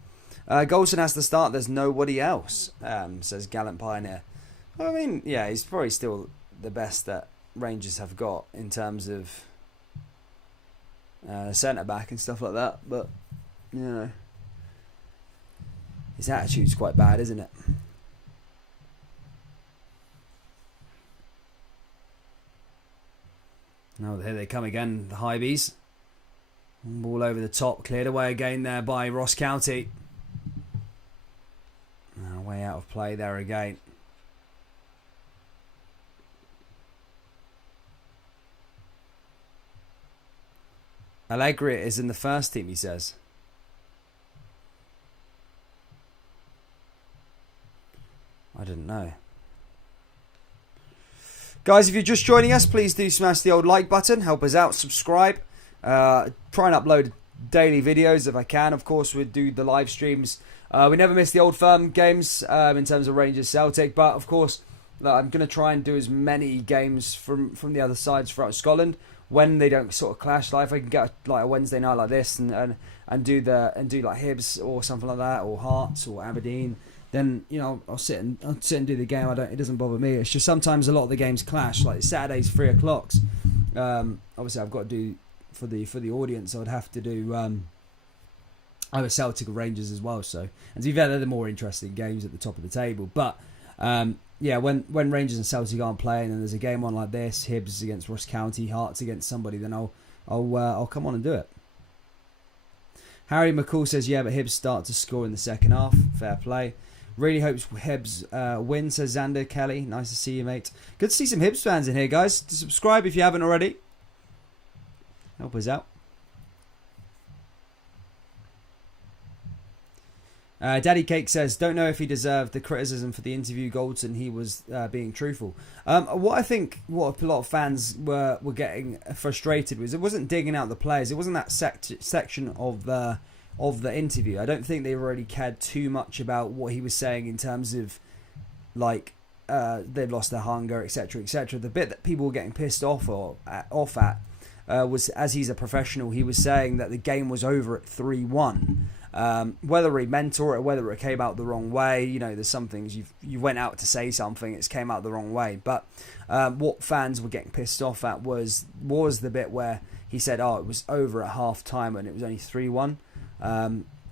Golson has to start, there's nobody else, says Gallant Pioneer. I mean, yeah, he's probably still the best that Rangers have got in terms of centre-back and stuff like that. But, you know, his attitude's quite bad, isn't it? Now here they come again, the Hibs. Ball over the top, cleared away again there by Ross County. Way out of play there again. Allegri is in the first team, he says. I didn't know. Guys, if you're just joining us, please do smash the old like button. Help us out. Subscribe. Try and upload daily videos if I can. Of course, we do the live streams. We never miss the Old Firm games in terms of Rangers Celtic. But, of course, I'm going to try and do as many games from the other sides throughout Scotland when they don't sort of clash. Like if I can get a Wednesday night like this and do like Hibs or something like that, or Hearts or Aberdeen, then I'll sit and do the game. It doesn't bother me. It's just sometimes a lot of the games clash. Like Saturdays 3 o'clock. Obviously I've got to do for the audience. I would have to do either Celtic or Rangers as well. So, and to be fair, they're the more interesting games at the top of the table. But yeah, when Rangers and Celtic aren't playing and there's a game on like this, Hibs against Ross County, Hearts against somebody, then I'll come on and do it. Harry McCall says, yeah, but Hibs start to score in the second half. Fair play. Really hopes Hibs win, says Xander Kelly. Nice to see you, mate. Good to see some Hibs fans in here, guys. To subscribe if you haven't already. Help us out. Daddy Cake says, don't know if he deserved the criticism for the interview. Goldson, he was being truthful. What I think, what a lot of fans were getting frustrated was, it wasn't digging out the players. It wasn't that section of the interview. I don't think they really cared too much about what he was saying in terms of, like, they've lost their hunger, etc., etc. The bit that people were getting pissed off at was, as he's a professional, he was saying that the game was over at 3-1. Whether he meant or whether it came out the wrong way, you know, there's some things you went out to say something, it's came out the wrong way. But what fans were getting pissed off at was the bit where he said, "Oh, it was over at half time and it was only 3-1."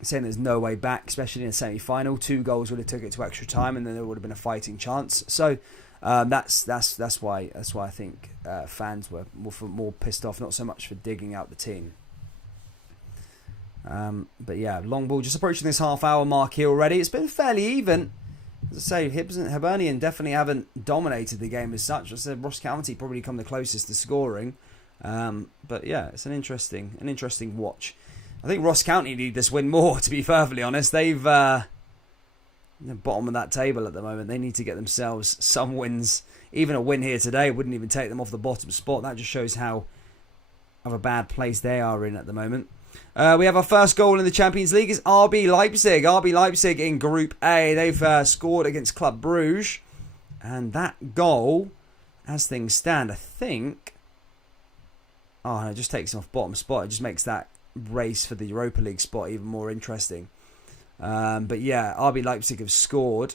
Saying there's no way back, especially in a semi-final. 2 goals would have took it to extra time, and then there would have been a fighting chance. So that's why I think fans were more pissed off, not so much for digging out the team. But yeah, long ball just approaching this half-hour mark here already. It's been fairly even. As I say, Hibs and Hibernian definitely haven't dominated the game as such. I said Ross County probably come the closest to scoring. But yeah, it's an interesting watch. I think Ross County need this win more, to be perfectly honest. They've they're bottom of that table at the moment. They need to get themselves some wins. Even a win here today wouldn't even take them off the bottom spot. That just shows how of a bad place they are in at the moment. We have our first goal in the Champions League. Is RB Leipzig. RB Leipzig in Group A. They've scored against Club Bruges. And that goal, as things stand, I think... Oh, it just takes them off bottom spot. It just makes that race for the Europa League spot even more interesting. But yeah, RB Leipzig have scored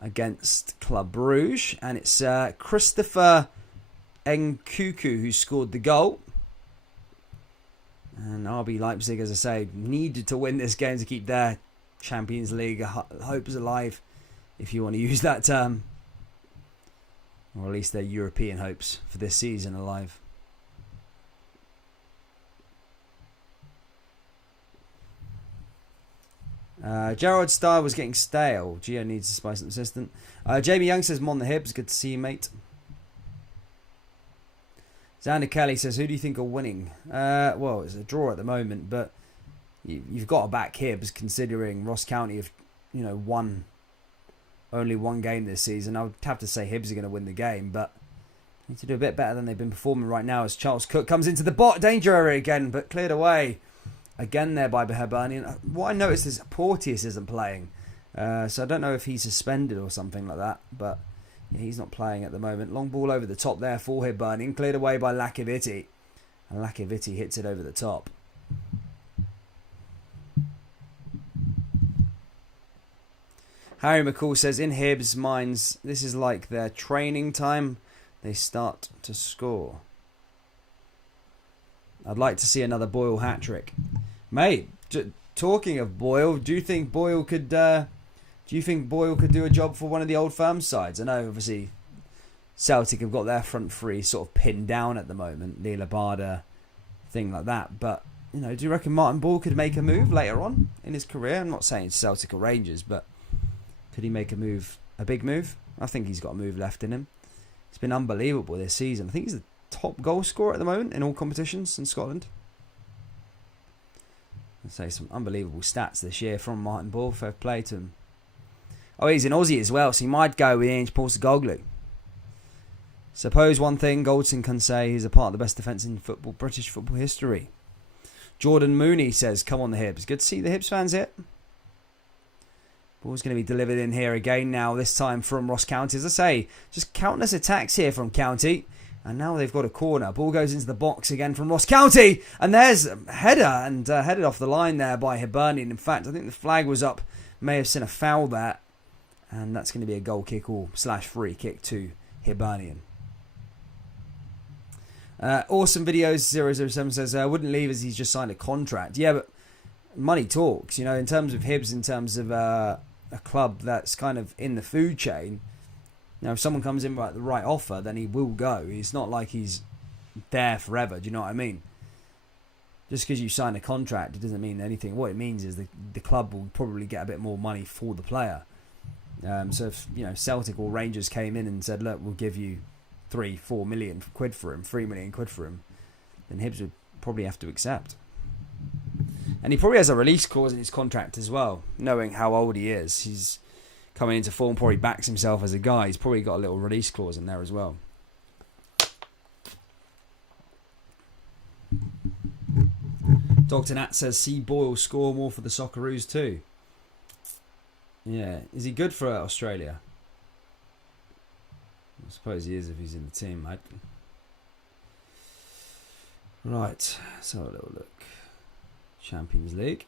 against Club Bruges. And it's Christopher Nkuku who scored the goal. And RB Leipzig, as I say, needed to win this game to keep their Champions League hopes alive, if you want to use that term. Or at least their European hopes for this season alive. Gerard's style was getting stale. Gio needs to spice up the system. Jamie Young says, "Mon the Hibs, good to see you, mate." Xander Kelly says, "Who do you think are winning?" Well, it's a draw at the moment, but you've got to back Hibs, considering Ross County have, won only one game this season. I would have to say Hibs are going to win the game, but need to do a bit better than they've been performing right now. As Charles Cook comes into the danger area again, but cleared away again there by Hibernian. What I noticed is Porteous isn't playing, so I don't know if he's suspended or something like that, but yeah, he's not playing at the moment. Long ball over the top there for Hibernian, cleared away by Lakiviti, and Lakiviti hits it over the top. Harry McCall says, in Hibs' minds, this is like their training time. They start to score. I'd like to see another Boyle hat-trick. Mate, talking of Boyle, do you think Boyle could do a job for one of the Old Firm sides? I know, obviously, Celtic have got their front three sort of pinned down at the moment. Lila Barda, thing like that. But, do you reckon Martin Boyle could make a move later on in his career? I'm not saying Celtic or Rangers, but could he make a big move? I think he's got a move left in him. It's been unbelievable this season. I think he's the top goal scorer at the moment in all competitions in Scotland. I'd say some unbelievable stats this year from Martin Boyle. Fair play to him. Oh, he's an Aussie as well, so he might go with Ange Postecoglou. Suppose one thing Goldson can say, he's a part of the best defence in British football history. Jordan Mooney says, come on the Hibs. Good to see the Hibs fans here. Ball's going to be delivered in here again now, this time from Ross County. As I say, just countless attacks here from County. And now they've got a corner. Ball goes into the box again from Ross County. And there's a header, and headed off the line there by Hibernian. In fact, I think the flag was up. May have seen a foul there. And that's going to be a goal kick or / free kick to Hibernian. Awesome videos. 007 says, wouldn't leave as he's just signed a contract. Yeah, but money talks. In terms of Hibs, in terms of a club that's kind of in the food chain, if someone comes in with the right offer, then he will go. It's not like he's there forever. Do you know what I mean? Just because you sign a contract, it doesn't mean anything. What it means is the club will probably get a bit more money for the player. So if Celtic or Rangers came in and said, look, we'll give you 3-4 million quid for him, 3 million quid for him, then Hibs would probably have to accept. And he probably has a release clause in his contract as well, knowing how old he is. He's coming into form, probably backs himself as a guy. He's probably got a little release clause in there as well. Dr. Nat says, see Boyle score more for the Socceroos too. Yeah, is he good for Australia? I suppose he is if he's in the team, mate. Right, let's have a little look. Champions League.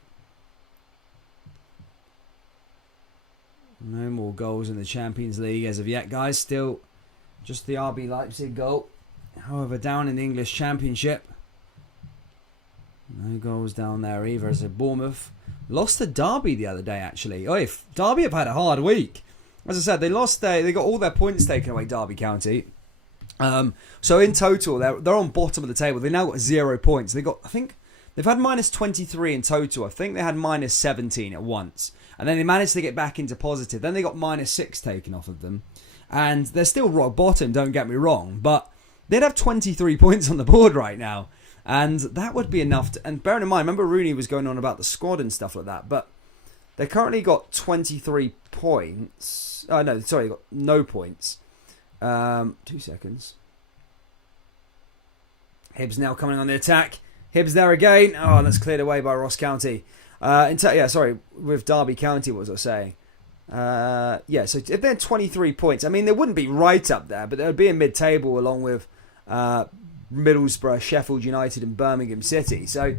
No more goals in the Champions League as of yet, guys. Still just the RB Leipzig goal. However, down in the English Championship, no goals down there either. As a Bournemouth lost to Derby the other day, actually. Oh, if Derby have had a hard week. As I said, they got all their points taken away, Derby County. So in total, they're on bottom of the table. They now got 0 points. I think they've had minus 23 in total. I think they had minus 17 at once. And then they managed to get back into positive. Then they got minus 6 taken off of them. And they're still rock bottom, don't get me wrong. But they'd have 23 points on the board right now. And that would be enough. And bearing in mind, remember Rooney was going on about the squad and stuff like that. But they currently got 23 points. Oh, no, sorry, got no points. 2 seconds. Hibs now coming on the attack. Hibs there again. Oh, that's cleared away by Ross County. With Derby County, what was I saying? So if they're 23 points, I mean, they wouldn't be right up there, but they would be in mid-table along with Middlesbrough, Sheffield United and Birmingham City. So,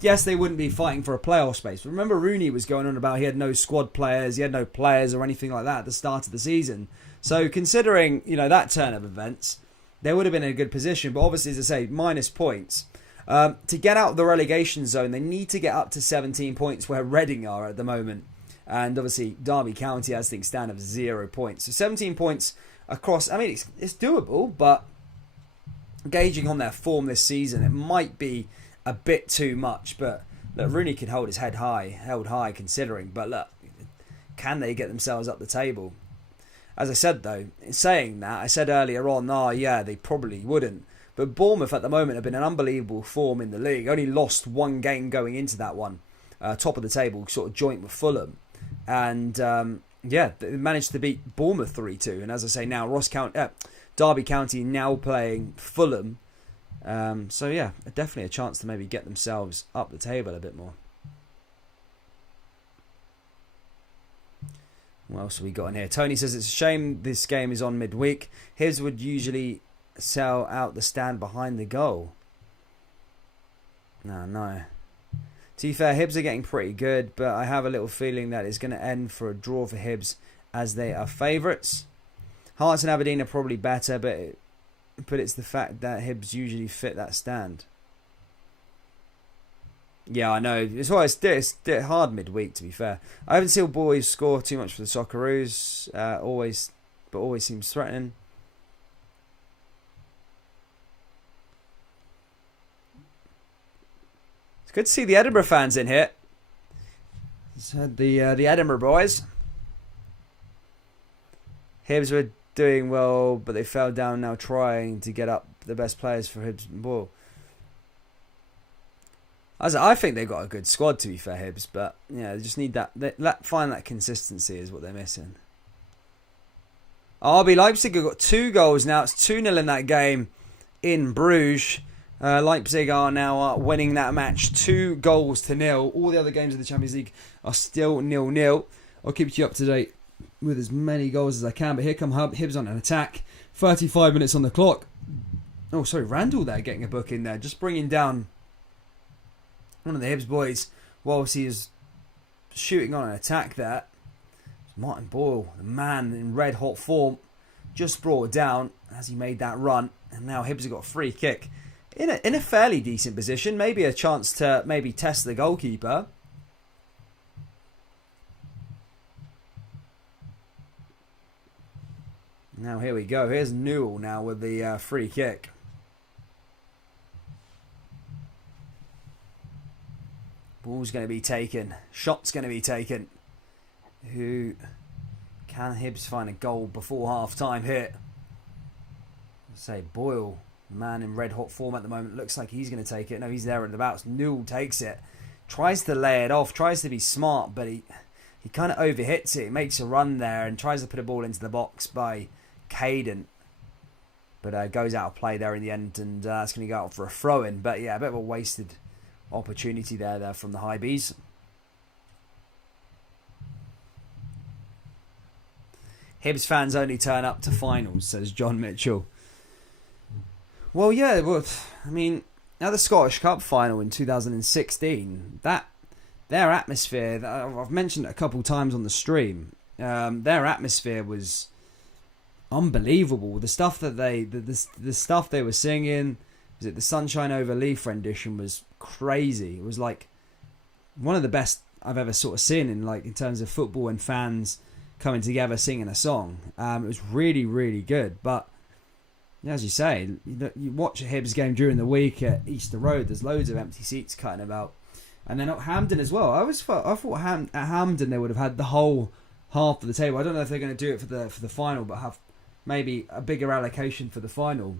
yes, they wouldn't be fighting for a playoff space. But remember, Rooney was going on about he had no squad players, he had no players or anything like that at the start of the season. So, considering, that turn of events, they would have been in a good position. But obviously, as I say, minus points. To get out of the relegation zone, they need to get up to 17 points where Reading are at the moment. And obviously, Derby County, as things stand, have 0 points. So 17 points across. I mean, it's doable, but gauging on their form this season, it might be a bit too much. But look, Rooney can hold his head held high considering. But look, can they get themselves up the table? As I said, though, in saying that, I said earlier on, they probably wouldn't. But Bournemouth at the moment have been in unbelievable form in the league. Only lost 1 game going into that one. Top of the table, sort of joint with Fulham. And, they managed to beat Bournemouth 3-2. And as I say now, Derby County now playing Fulham. Definitely a chance to maybe get themselves up the table a bit more. What else have we got in here? Tony says it's a shame this game is on midweek. His would usually sell out the stand behind the goal. No. To be fair, Hibs are getting pretty good, but I have a little feeling that it's going to end for a draw for Hibs as they are favourites. Hearts and Aberdeen are probably better, but it's the fact that Hibs usually fit that stand. Yeah, I know. It's hard midweek, to be fair. I haven't seen boys score too much for the Socceroos. Always seems threatening. It's good to see the Edinburgh fans in here. It's had the Edinburgh boys. Hibs were doing well, but they fell down now trying to get up the best players for Hibs and Boyle. I think they've got a good squad, to be fair, Hibs, but they just need find that consistency is what they're missing. RB Leipzig have got 2 goals now. It's 2-0 in that game in Bruges. Leipzig are now winning that match 2-0. All the other games of the Champions League are still 0-0. I'll keep you up to date with as many goals as I can. But here come Hibs on an attack. 35 minutes on the clock. Oh, sorry, Randall there getting a book in there. Just bringing down one of the Hibs boys whilst he is shooting on an attack there. Martin Boyle, the man in red hot form, just brought it down as he made that run. And now Hibs have got a free kick. In a fairly decent position, maybe a chance to maybe test the goalkeeper. Now here we go. Here's Newell now with the free kick. Ball's going to be taken. Shot's going to be taken. Who can Hibs find a goal before half time here? Say Boyle. Man in red hot form at the moment. Looks like he's going to take it. No, he's there and about. Newell takes it. tries to lay it off, tries to be smart, but he kind of overhits it. He makes a run there and tries to put a ball into the box by Caden. But goes out of play there in the end, and that's going to go out for a throw-in. But yeah, a bit of a wasted opportunity there from the Hibs. Hibs fans only turn up to finals, says John Mitchell. Well, yeah, I mean, at the Scottish Cup final in 2016, their atmosphere, I've mentioned it a couple times on the stream, their atmosphere was unbelievable. The stuff that the stuff they were singing, was it the Sunshine Over Leaf rendition, was crazy. It was like one of the best I've ever sort of seen in terms of football and fans coming together singing a song. It was really, really good. But as you say, you watch a Hibs game during the week at Easter Road, there's loads of empty seats cutting about. And then at Hampden as well. I thought at Hampden they would have had the whole half of the table. I don't know if they're going to do it for the final, but have maybe a bigger allocation for the final.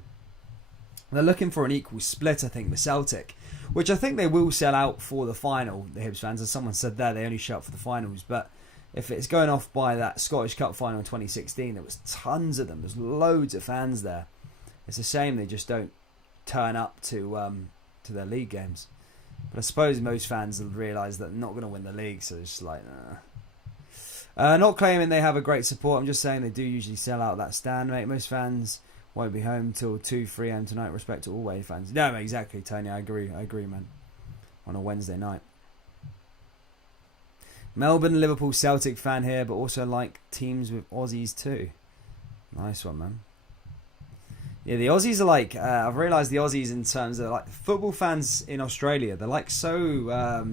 They're looking for an equal split, I think, with Celtic, which I think they will sell out for the final, the Hibs fans. As someone said there, they only show up for the finals. But if it's going off by that Scottish Cup final in 2016, there was tons of them. There's loads of fans there. It's a shame they just don't turn up to their league games. But I suppose most fans have realised that they're not going to win the league, so it's just like, nah. Not claiming they have a great support. I'm just saying they do usually sell out that stand, mate. Most fans won't be home till 2-3 a.m. tonight. Respect to all away fans. No, exactly, Tony. I agree, man. On a Wednesday night. Melbourne, Liverpool, Celtic fan here, but also like teams with Aussies too. Nice one, man. Yeah, the Aussies are like, I've realised the Aussies in terms of like football fans in Australia, they're like so,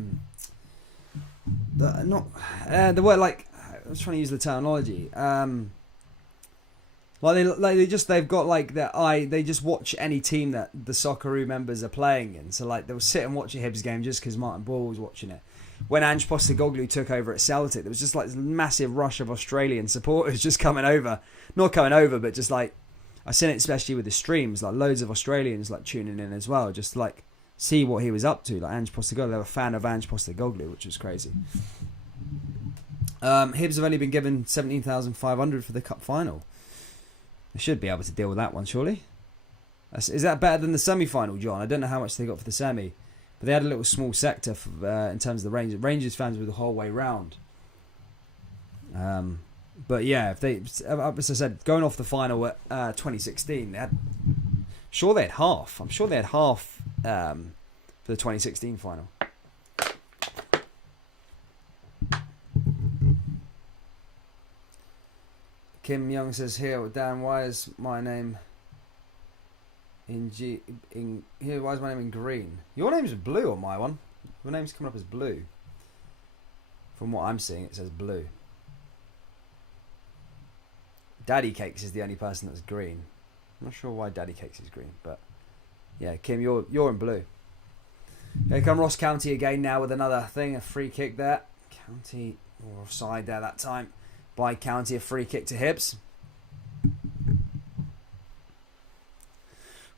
the word like, I was trying to use the terminology, they've got like their eye, they just watch any team that the Socceroo members are playing in. So like they'll sit and watch a Hibs game just because Martin Ball was watching it. When Ange Postecoglou took over at Celtic, there was just like this massive rush of Australian supporters just coming over. Not coming over, but just like, I've seen it especially with the streams, like loads of Australians like tuning in as well, just like see what he was up to. Like Ange Postecoglou, they were a fan of Ange Postecoglou, which was crazy. Hibs have only been given 17,500 for the cup final. They should be able to deal with that one, surely. Is that better than the semi-final, John? I don't know how much they got for the semi, but they had a little small sector for, in terms of the Rangers. Rangers fans were the whole way round. But yeah, if they, as I said, going off the final at 2016, they had half. I'm sure they had half for the 2016 final. Kim Young says here, Dan, why is my name in why is my name in green? Your name's blue on my one. Your name's coming up as blue. From what I'm seeing, it says blue. Daddy Cakes is the only person that's green. I'm not sure why Daddy Cakes is green, but yeah, Kim, you're in blue. Here come Ross County again now with another thing, a free kick there. County offside there that time. By County, a free kick to Hibs.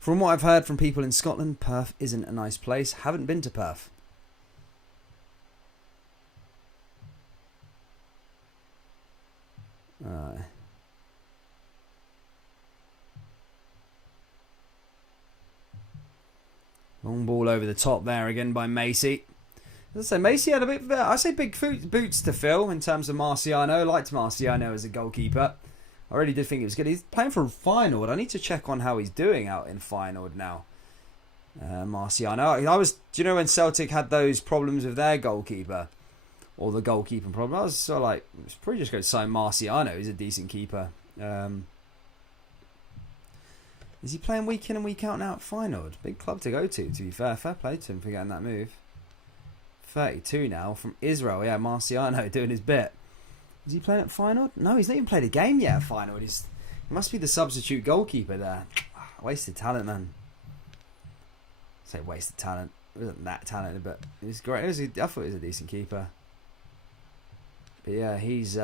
From what I've heard from people in Scotland, Perth isn't a nice place. Haven't been to Perth. Long ball over the top there again by Macy. As I say, Macy had a bit of, I say big boots to fill in terms of Marciano. I liked Marciano as a goalkeeper. I really did think he was good. He's playing for Feyenoord. I need to check on how he's doing out in Feyenoord now. Marciano. Do you know when Celtic had those problems with their goalkeeper? Or the goalkeeping problem? I was sort of like, it's probably just going to sign Marciano. He's a decent keeper. Is he playing week in and week out now at Feyenoord? Big club to go to be fair. Fair play to him for getting that move. 32 now from Israel. Yeah, Marciano doing his bit. Is he playing at Feyenoord? No, he's not even played a game yet at Feyenoord. He must be the substitute goalkeeper there. Wasted talent, man. I say wasted talent. He wasn't that talented, but he's great. I thought he was a decent keeper. But yeah, he's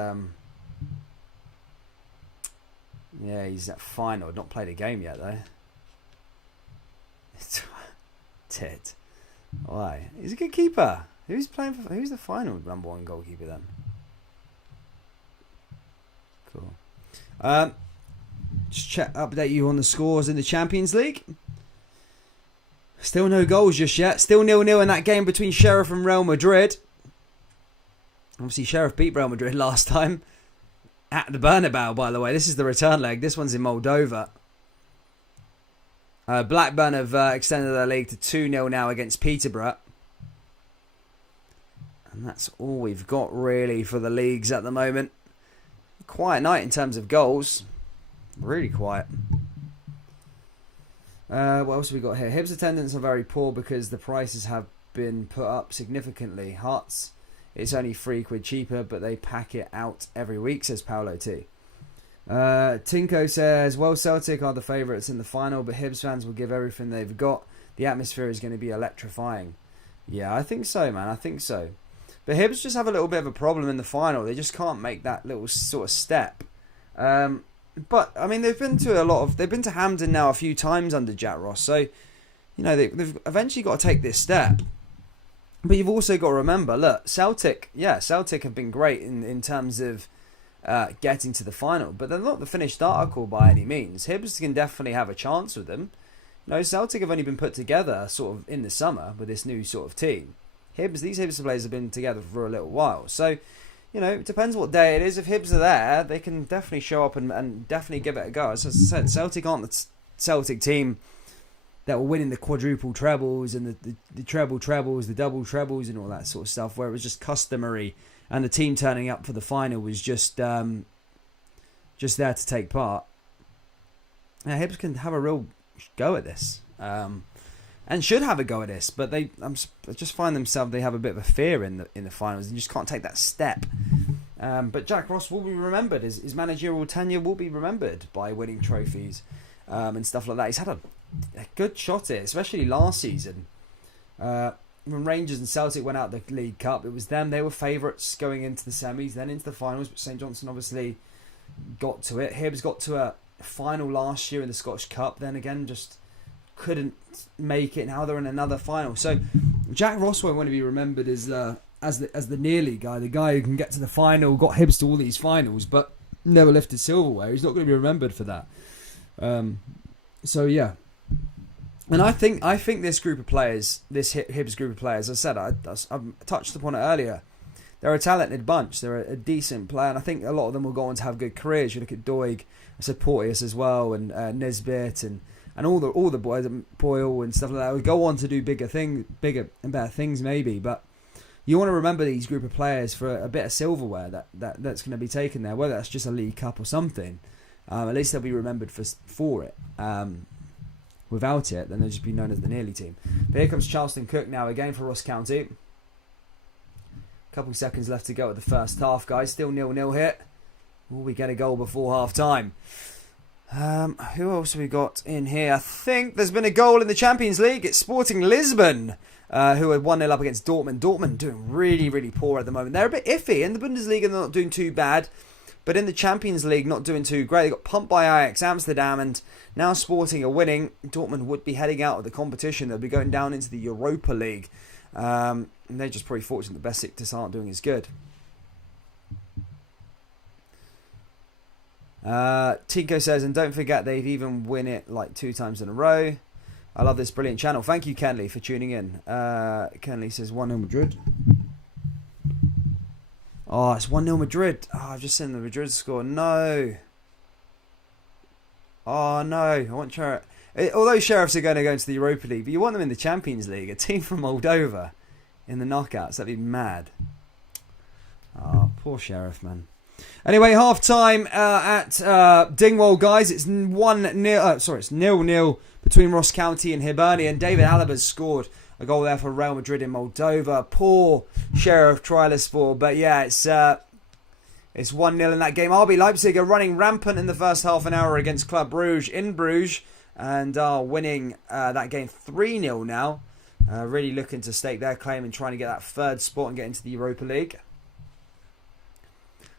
he's at Feyenoord. Not played a game yet though. Tit. Why? He's a good keeper. Who's playing for? Who's the final number 1 goalkeeper then? Cool. Just update you on the scores in the Champions League. Still no goals just yet. Still 0-0 in that game between Sheriff and Real Madrid. Obviously, Sheriff beat Real Madrid last time at the Bernabeu, by the way. This is the return leg. This one's in Moldova. Blackburn have extended their league to 2-0 now against Peterborough. And that's all we've got, really, for the leagues at the moment. Quiet night in terms of goals. Really quiet. What else have we got here? Hibs attendance are very poor because the prices have been put up significantly. Hearts, it's only £3 cheaper, but they pack it out every week, says Paolo T. Tinko says, well, Celtic are the favourites in the final, but Hibs fans will give everything they've got. The atmosphere is going to be electrifying. Yeah, I think so, man. I think so. But Hibs just have a little bit of a problem in the final. They just can't make that little sort of step. But I mean, they've been to Hampden now a few times under Jack Ross, so you know they've eventually got to take this step. But you've also got to remember, look, Celtic have been great in terms of getting to the final, but they're not the finished article by any means. Hibs can definitely have a chance with them. You know, Celtic have only been put together sort of in the summer with this new sort of team. These Hibs players have been together for a little while, so. You know, it depends what day it is. If Hibs are there, they can definitely show up and definitely give it a go. As I said, Celtic aren't the Celtic team that were winning the quadruple trebles and the treble trebles, the double trebles and all that sort of stuff, where it was just customary and the team turning up for the final was just there to take part. Now, Hibs can have a real go at this. And should have a go at this, but they just find themselves, they have a bit of a fear in the finals and just can't take that step. But Jack Ross will be remembered. His managerial tenure will be remembered by winning trophies and stuff like that. He's had a good shot at it, especially last season. When Rangers and Celtic went out the League Cup, it was them. They were favourites going into the semis, then into the finals, but St Johnstone obviously got to it. Hibs got to a final last year in the Scottish Cup, then again just couldn't make it. Now they're in another final. So Jack Ross won't want to be remembered as the nearly guy, the guy who can get to the final, got Hibs to all these finals, but never lifted silverware. He's not going to be remembered for that. So yeah, and I think this group of players, this Hibs group of players, as I said, I touched upon it earlier. They're a talented bunch. They're a decent player, and I think a lot of them will go on to have good careers. You look at Doig, I said Porteous as well, and Nesbitt, and all the boys, Boyle and stuff like that, will go on to do bigger and better things maybe. But you want to remember these group of players for a bit of silverware that's going to be taken there, whether that's just a League Cup or something. At least they'll be remembered for it. Without it, then they'll just be known as the nearly team. But here comes Charleston Cook now again for Ross County. A couple of seconds left to go at the first half, guys. Still 0-0 here. Will we get a goal before half time? Who else have we got in here? I think there's been a goal in the Champions League. It's Sporting Lisbon, who are 1-0 up against Dortmund. Dortmund doing really, really poor at the moment. They're a bit iffy. In the Bundesliga, they're not doing too bad. But in the Champions League, not doing too great. They got pumped by Ajax Amsterdam, and now Sporting are winning. Dortmund would be heading out of the competition. They'll be going down into the Europa League. And they're just probably fortunate the Besiktas aren't doing as good. Tico says, and don't forget they've even win it like 2 times in a row. I love this brilliant channel. Thank you, Kenley, for tuning in. Kenley says 1-0 Madrid. Oh, it's 1-0 Madrid. Oh, I've just seen the Madrid score. No. Oh, no. I want Sheriff. Although Sheriffs are going to go into the Europa League, but you want them in the Champions League. A team from Moldova in the knockouts. That'd be mad. Oh, poor Sheriff, man. Anyway, half time at Dingwall, guys. It's 1-0. It's 0-0 between Ross County and Hibernian. David Alaba's scored a goal there for Real Madrid in Moldova. Poor Sheriff Trilaspor, but yeah, it's 1-0 in that game. RB Leipzig are running rampant in the first half an hour against Club Brugge in Bruges and are winning that game 3-0 now. Really looking to stake their claim and trying to get that third spot and get into the Europa League.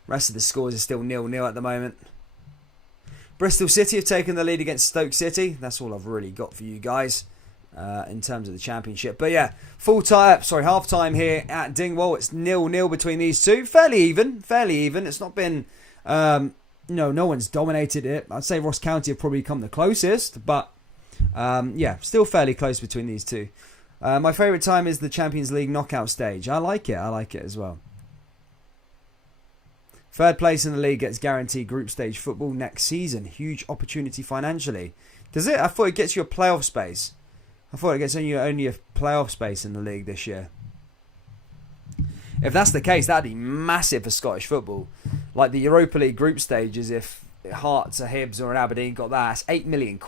Rest of the scores are still 0-0 at the moment. Bristol City have taken the lead against Stoke City. That's all I've really got for you guys. in terms of the championship. But yeah, half time here at Dingwall. It's 0-0 between these two. Fairly even. It's not been, no one's dominated it. I'd say Ross County have probably come the closest, but yeah, still fairly close between these two. My favourite time is the Champions League knockout stage. I like it as well. Third place in the league gets guaranteed group stage football next season. Huge opportunity financially. Does it? I thought it gets you a playoff space. I thought it gets only a playoff space in the league this year. If that's the case, that'd be massive for Scottish football. Like the Europa League group stages, if Hearts, a Hibs or an Aberdeen got that, that's £8 million.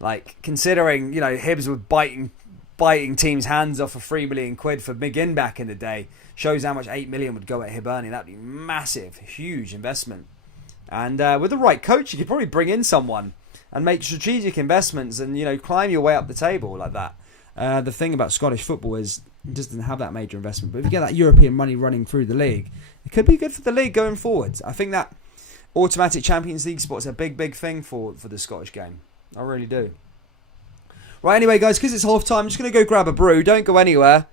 Like, considering, Hibs were biting teams' hands off for £3 million for McGinn back in the day, shows how much £8 million would go at Hibernian. That'd be massive, huge investment. And with the right coach, you could probably bring in someone and make strategic investments and, climb your way up the table like that. The thing about Scottish football is it just doesn't have that major investment. But if you get that European money running through the league, it could be good for the league going forward. I think that automatic Champions League spot is a big thing for the Scottish game. I really do. Right, anyway, guys, because it's half time, I'm just going to go grab a brew. Don't go anywhere.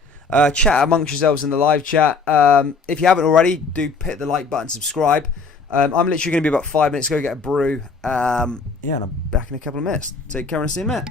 Chat amongst yourselves in the live chat. If you haven't already, do hit the like button, subscribe. I'm literally going to be about 5 minutes to go get a brew. And I'm back in a couple of minutes. Take care and see you in a minute.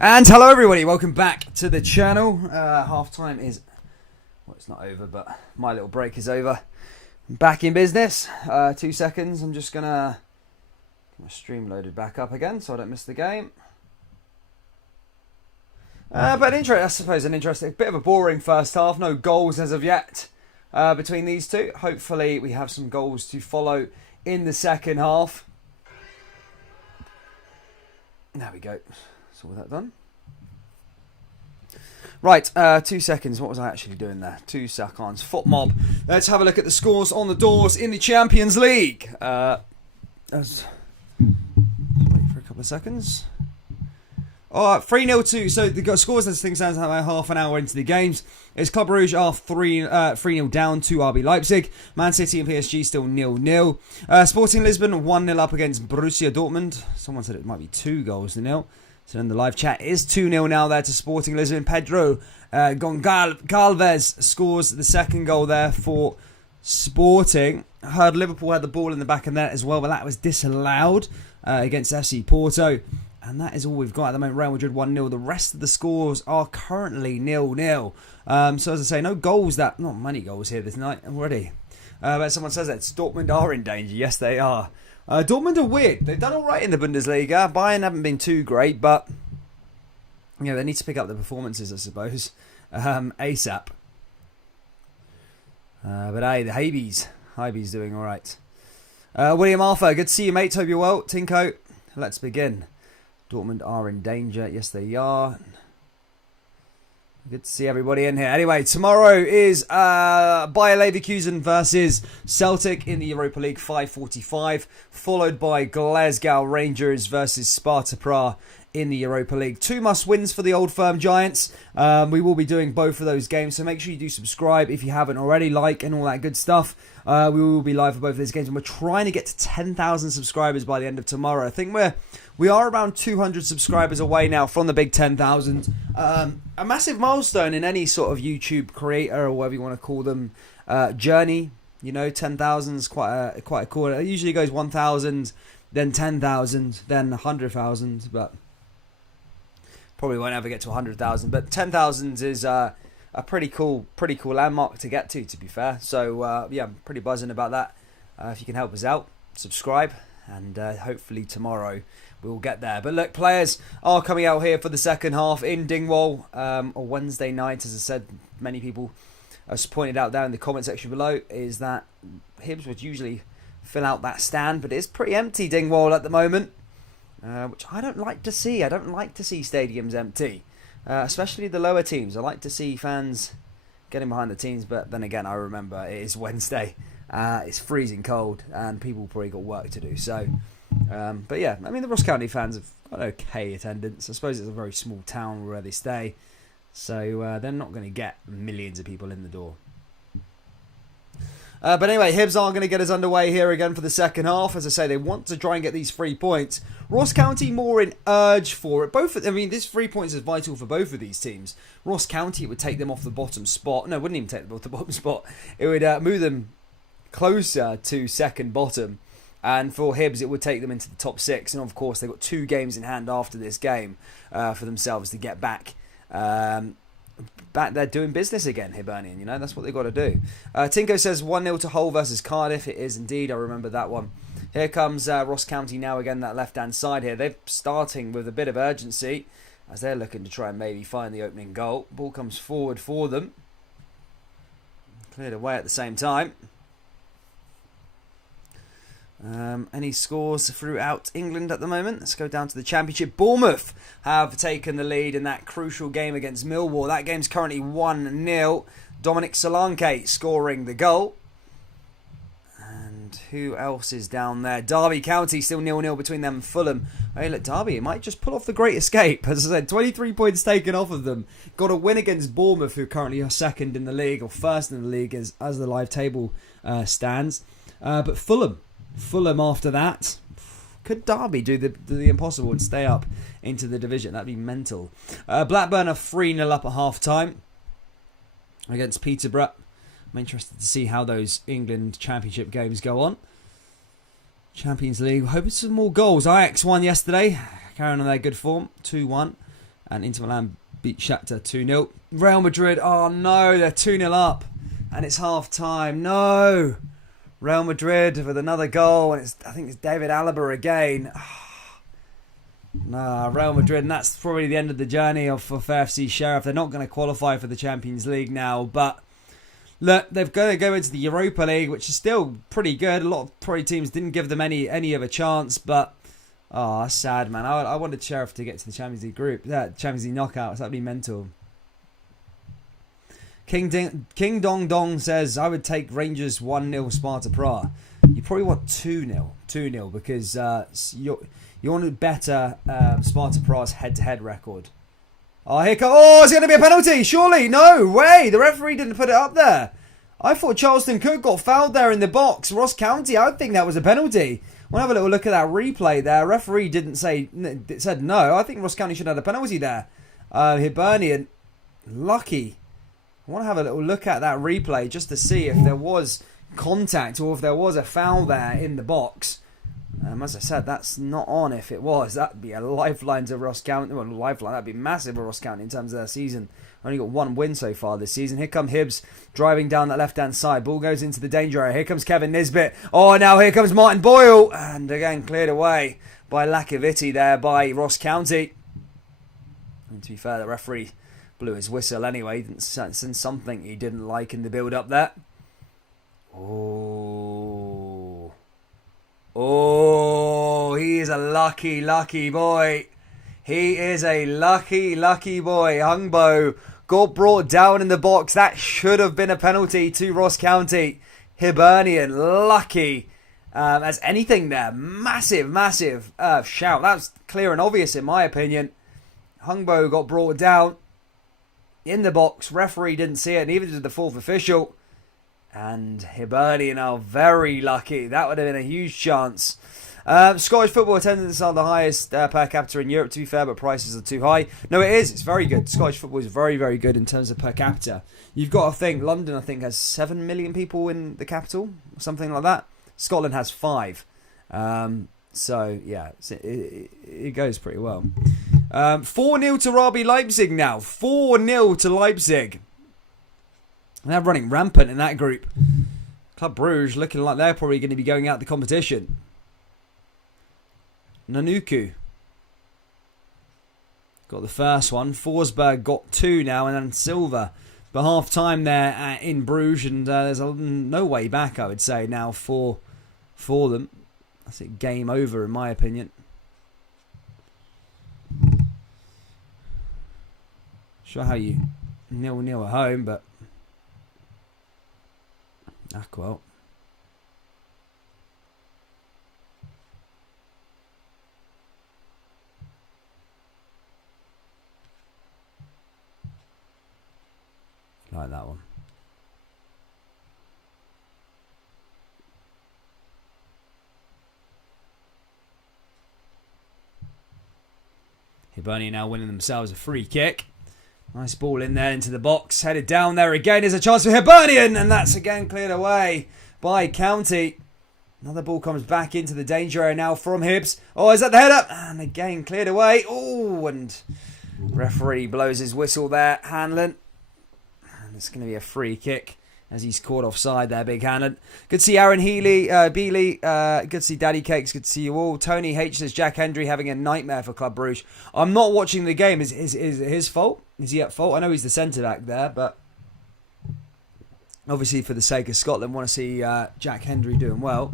And hello everybody, welcome back to the channel. Half time is, well, it's not over, but my little break is over. I'm back in business. 2 seconds, I'm just gonna get my stream loaded back up again so I don't miss the game. But I suppose an interesting, bit of a boring first half, no goals as of yet between these two. Hopefully we have some goals to follow in the second half. There we go. So that done. Right, 2 seconds. What was I actually doing there? 2 seconds. Foot mob. Let's have a look at the scores on the doors in the Champions League. Wait for a couple of seconds. 3-0 to. So the scores as things stands about half an hour into the games. Is Club Rouge are 3-0 down to RB Leipzig. Man City and PSG still 0-0. Sporting Lisbon 1-0 up against Borussia Dortmund. Someone said it might be 2 goals to 0. So then the live chat is 2-0 now there to Sporting Lisbon. Pedro Gonçalves scores the second goal there for Sporting. I heard Liverpool had the ball in the back of the net as well, but that was disallowed against FC Porto. And that is all we've got at the moment. Real Madrid 1-0. The rest of the scores are currently 0-0. So as I say, no goals, not many goals here this night already. But someone says that Dortmund are in danger. Yes, they are. Dortmund are weird. They've done all right in the Bundesliga. Bayern haven't been too great, but they need to pick up the performances, I suppose, ASAP. But hey, the Hibs doing all right. William Arthur, good to see you, mate. Hope you're well. Tinko, let's begin. Dortmund are in danger. Yes, they are. Good to see everybody in here. Anyway, tomorrow is Bayer Leverkusen versus Celtic in the Europa League, 5:45, followed by Glasgow Rangers versus Sparta Prague in the Europa League. 2 must-wins for the Old Firm Giants. We will be doing both of those games, so make sure you do subscribe if you haven't already, like and all that good stuff. We will be live for both of these games, and we're trying to get to 10,000 subscribers by the end of tomorrow. I think we are around 200 subscribers away now from the big 10,000. A massive milestone in any sort of YouTube creator or whatever you want to call them journey. 10,000 is quite a cool. It usually goes 1,000, then 10,000, then 100,000, but probably won't ever get to 100,000. But 10,000 is a pretty cool landmark to get to be fair. So yeah, I'm pretty buzzing about that. If you can help us out, subscribe, and hopefully tomorrow we'll get there. But look, players are coming out here for the second half in Dingwall on Wednesday night. As I said, many people have pointed out there in the comment section below is that Hibs would usually fill out that stand, but it's pretty empty Dingwall at the moment, which I don't like to see. I don't like to see stadiums empty, especially the lower teams. I like to see fans getting behind the teams, but then again, I remember it is Wednesday. It's freezing cold, and people probably got work to do. So, but yeah, I mean, the Ross County fans have got okay attendance. I suppose it's a very small town where they stay, so they're not going to get millions of people in the door. But anyway, Hibs are going to get us underway here again for the second half. As I say, they want to try and get these 3 points. Ross County more in urge for it. This 3 points is vital for both of these teams. Ross County, it would take them off the bottom spot. No, it wouldn't even take them off the bottom spot. It would move them closer to second bottom. And for Hibs, it would take them into the top 6. And of course, they've got 2 games in hand after this game for themselves to get back. Back there doing business again, Hibernian. That's what they've got to do. Tinko says 1-0 to Hull versus Cardiff. It is indeed. I remember that one. Here comes Ross County now again, that left-hand side here. They're starting with a bit of urgency as they're looking to try and maybe find the opening goal. Ball comes forward for them. Cleared away at the same time. Any scores throughout England at the moment? Let's go down to the Championship. Bournemouth have taken the lead in that crucial game against Millwall. That game's currently 1-0. Dominic Solanke scoring the goal. And who else is down there? Derby County still 0-0 between them and Fulham. Hey, look, Derby, it might just pull off the great escape. As I said, 23 points taken off of them. Got a win against Bournemouth, who currently are second in the league, or first in the league as the live table stands. But Fulham after that. Could Derby do the impossible and stay up into the division? That'd be mental. Blackburn are 3-0 up at half time against Peterborough. I'm interested to see how those England Championship games go on. Champions League, hoping some more goals. Ajax won yesterday, carrying on their good form, 2-1. And Inter Milan beat Shakhtar 2-0. Real Madrid, oh no, they're 2-0 up. And it's half time. No! Real Madrid with another goal. And I think it's David Alaba again. Nah, Real Madrid, and that's probably the end of the journey for FC Sheriff. They're not going to qualify for the Champions League now, but look, they've got to go into the Europa League, which is still pretty good. A lot of pro teams didn't give them any of a chance, but that's sad, man. I wanted Sheriff to get to the Champions League group, Champions League knockouts. That'd be mental. King Dong Dong says, I would take Rangers 1-0 Sparta Prague. You probably want 2-0. 2-0 because you want to better Sparta Prague's head-to-head record. Oh, here comes... Oh, it's going to be a penalty, surely. No way. The referee didn't put it up there. I thought Charleston Cook got fouled there in the box. Ross County, I think that was a penalty. We'll have a little look at that replay there. Referee didn't say... It said no. I think Ross County should have had a penalty there. Hibernian, lucky. I want to have a little look at that replay just to see if there was contact or if there was a foul there in the box. As I said, that's not on. If it was, that'd be a lifeline to Ross County. Well, lifeline, that'd be massive for Ross County in terms of their season. Only got one win so far this season. Here come Hibs driving down that left-hand side. Ball goes into the danger area. Here comes Kevin Nisbet. Oh, now here comes Martin Boyle. And again, cleared away by Lakaviti there by Ross County. And to be fair, the referee blew his whistle anyway. He didn't send something he didn't like in the build-up there. Oh, he is a lucky, lucky boy. He is a lucky, lucky boy. Hungbo got brought down in the box. That should have been a penalty to Ross County. Hibernian, lucky as anything there. Massive, massive shout. That was clear and obvious in my opinion. Hungbo got brought down in the box. Referee didn't see it, neither did the fourth official. And Hibernian are very lucky. That would have been a huge chance. Scottish football attendance are the highest per capita in Europe, to be fair, but prices are too high. No, it is. It's very good. Scottish football is very, very good in terms of per capita. You've got to think, London, I think, has 7 million people in the capital, something like that. Scotland has 5. So, yeah, it goes pretty well. 4-0 to RB Leipzig now. 4-0 to Leipzig. They're running rampant in that group. Club Brugge looking like they're probably going to be going out the competition. Nanuku got the first one. Forsberg got 2 now, and then Silva. But half time there in Bruges, and there's no way back, I would say, now for them. That's it, game over in my opinion. Sure how you 0-0 at home, but well. Like that one. Hibernian now winning themselves a free kick. Nice ball in there into the box. Headed down there again. There's a chance for Hibernian. And that's again cleared away by County. Another ball comes back into the danger area now from Hibs. Oh, is that the header? And again cleared away. Oh, and referee blows his whistle there. Hanlon. And it's going to be a free kick as he's caught offside there, big Hanlon. Good to see Aaron Healy, Bealey. Good to see Daddy Cakes. Good to see you all. Tony H says Jack Hendry having a nightmare for Club Brugge. I'm not watching the game. Is it his fault? Is he at fault? I know he's the centre back there, but obviously for the sake of Scotland, want to see Jack Hendry doing well.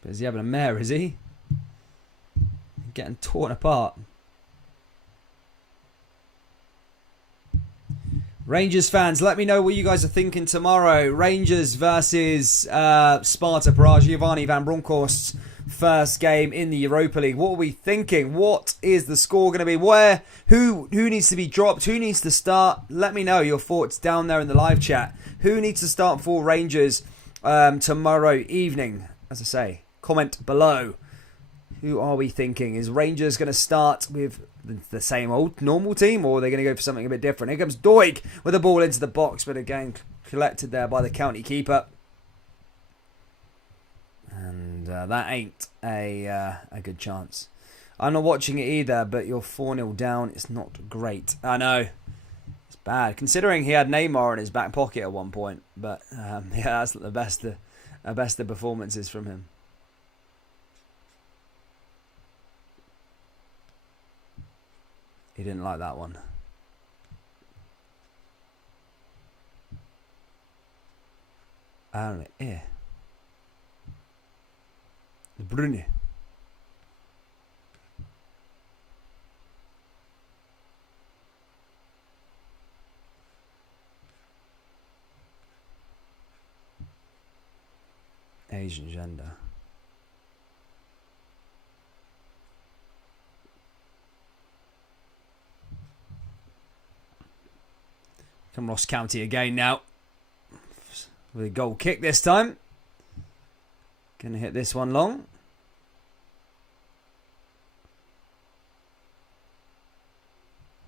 But is he having a mare, is he? Getting torn apart. Rangers fans, let me know what you guys are thinking tomorrow. Rangers versus Sparta Prague. Giovanni Van Bronckhorst's first game in the Europa League. What are we thinking? What is the score going to be? Who needs to be dropped? Who needs to start? Let me know your thoughts down there in the live chat. Who needs to start for Rangers tomorrow evening? As I say, comment below. Who are we thinking? Is Rangers going to start with the same old normal team, or are they going to go for something a bit different? Here comes Doig with the ball into the box, but again collected there by the county keeper. And and that ain't a good chance. I'm not watching it either, but you're 4-0 down. It's not great. I know. It's bad, considering he had Neymar in his back pocket at one point. But, yeah, that's the best of performances from him. He didn't like that one. Brune. Asian gender. Come Ross County again now. With a goal kick this time. Gonna hit this one long.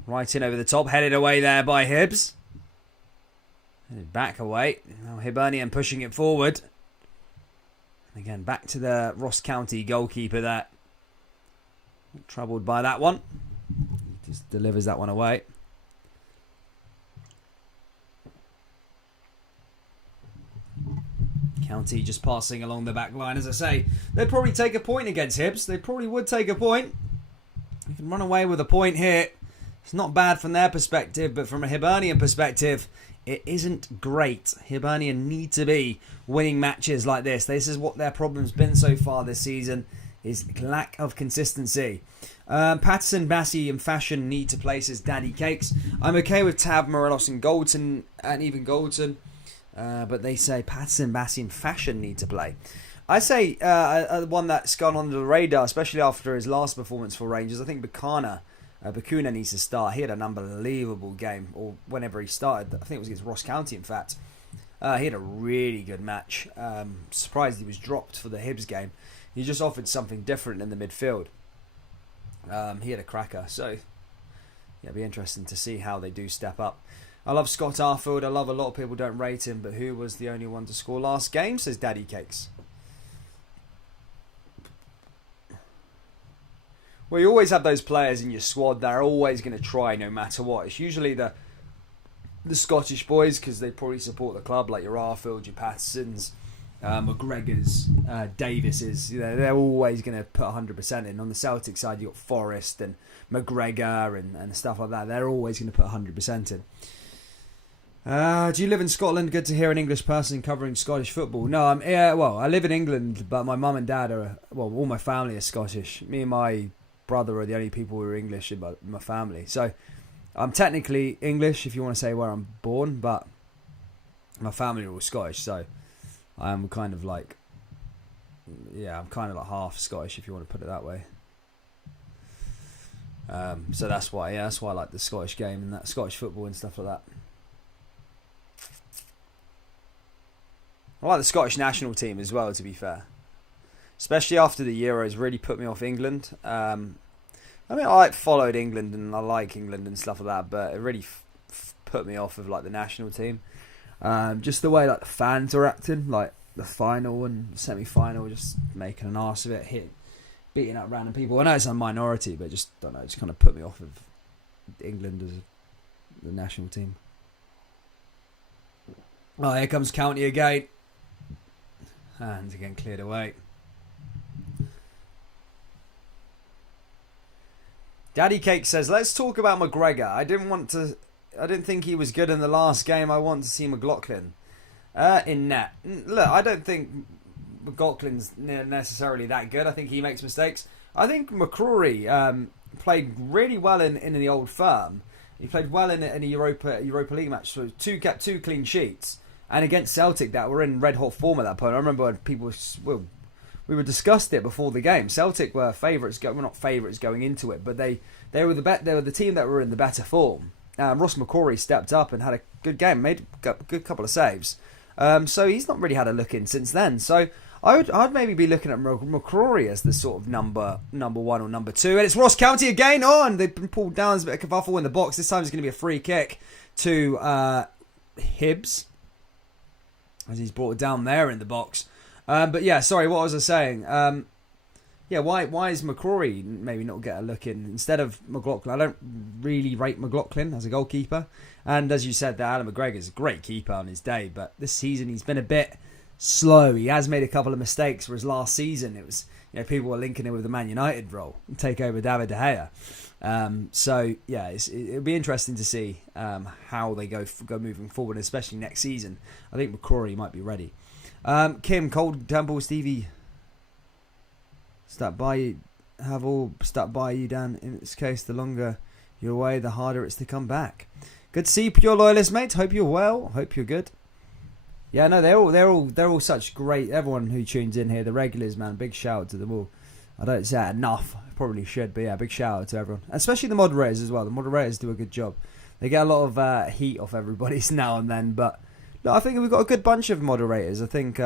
Right in over the top. Headed away there by Hibs. Headed back away. Now Hibernian pushing it forward. And again, back to the Ross County goalkeeper there. Not troubled by that one. He just delivers that one away. County just passing along the back line. As I say, they'd probably take a point against Hibs. They probably would take a point. You can run away with a point here. It's not bad from their perspective, but from a Hibernian perspective, it isn't great. Hibernian need to be winning matches like this. This is what their problem's been so far this season, is lack of consistency. Patterson, Bassey and Fashion need to play, says Daddy Cakes. I'm okay with Tab, Morelos and Goldson, and even Goldson. But they say Patterson, Bassey and Fashion need to play. I say one that's gone under the radar, especially after his last performance for Rangers. I think Bakuna needs to start. He had an unbelievable game, or whenever he started. I think it was against Ross County, in fact. He had a really good match. Surprised he was dropped for the Hibs game. He just offered something different in the midfield. He had a cracker. So, yeah, it'll be interesting to see how they do step up. I love Scott Arfield. I love a lot of people don't rate him, but who was the only one to score last game, says Daddy Cakes. Well, you always have those players in your squad that are always going to try no matter what. It's usually the Scottish boys, because they probably support the club, like your Arfield, your Pattersons, McGregors, Davises. You know, they're always going to put 100% in. On the Celtic side, you've got Forrest and McGregor and stuff like that. They're always going to put 100% in. Do you live in Scotland? Good to hear an English person covering Scottish football. No, I live in England, but my mum and dad all my family are Scottish. Me and my brother are the only people who are English in my family. So I'm technically English, if you want to say where I'm born, but my family are all Scottish. So I'm kind of like, I'm kind of like half Scottish, if you want to put it that way. So that's why I like the Scottish game and that Scottish football and stuff like that. I like the Scottish national team as well, to be fair. Especially after the Euros really put me off England. I followed England and I like England and stuff like that, but it really put me off of like the national team. Just the way like the fans are acting, like the final and semi-final, just making an arse of it, beating up random people. I know it's a minority, but just don't know, just kind of put me off of England as the national team. Oh, here comes County again. Hands again cleared away. Daddy Cake says, let's talk about McGregor. I didn't think he was good in the last game. I want to see McLaughlin in net. Look, I don't think McLaughlin's necessarily that good. I think he makes mistakes. I think McCrory played really well in the Old Firm. He played well in a Europa League match. So kept two clean sheets. And against Celtic, that were in red hot form at that point. I remember when we were discussed it before the game. Celtic were favourites. Well, not favourites going into it, but they were the team that were in the better form. Ross McCrory stepped up and had a good game, made a good couple of saves. So he's not really had a look in since then. So I'd maybe be looking at McCrory as the sort of number one or number two. And it's Ross County again. Oh, and they've been pulled down. There's a bit of kerfuffle in the box. This time it's going to be a free kick to Hibs, as he's brought it down there in the box. But yeah, sorry, what was I saying? Yeah, why is McCrory maybe not get a look in instead of McLaughlin? I don't really rate McLaughlin as a goalkeeper. And as you said, that Alan McGregor's a great keeper on his day, but this season he's been a bit slow. He has made a couple of mistakes, whereas last season it was, people were linking him with the Man United role and take over David De Gea. So yeah, it'll be interesting to see how they go moving forward, especially next season. I think McCrory might be ready. Kim, Cold Temple, Stevie. Start by you, Dan. In this case, the longer you're away, the harder it's to come back. Good to see your loyalists, mate. Hope you're well. Hope you're good. Yeah, no, they're all such great. Everyone who tunes in here, the regulars, man. Big shout out to them all. I don't say that enough. I probably should, but yeah, big shout out to everyone, especially the moderators as well. The moderators do a good job. They get a lot of heat off everybody's now and then, but no, I think we've got a good bunch of moderators. I think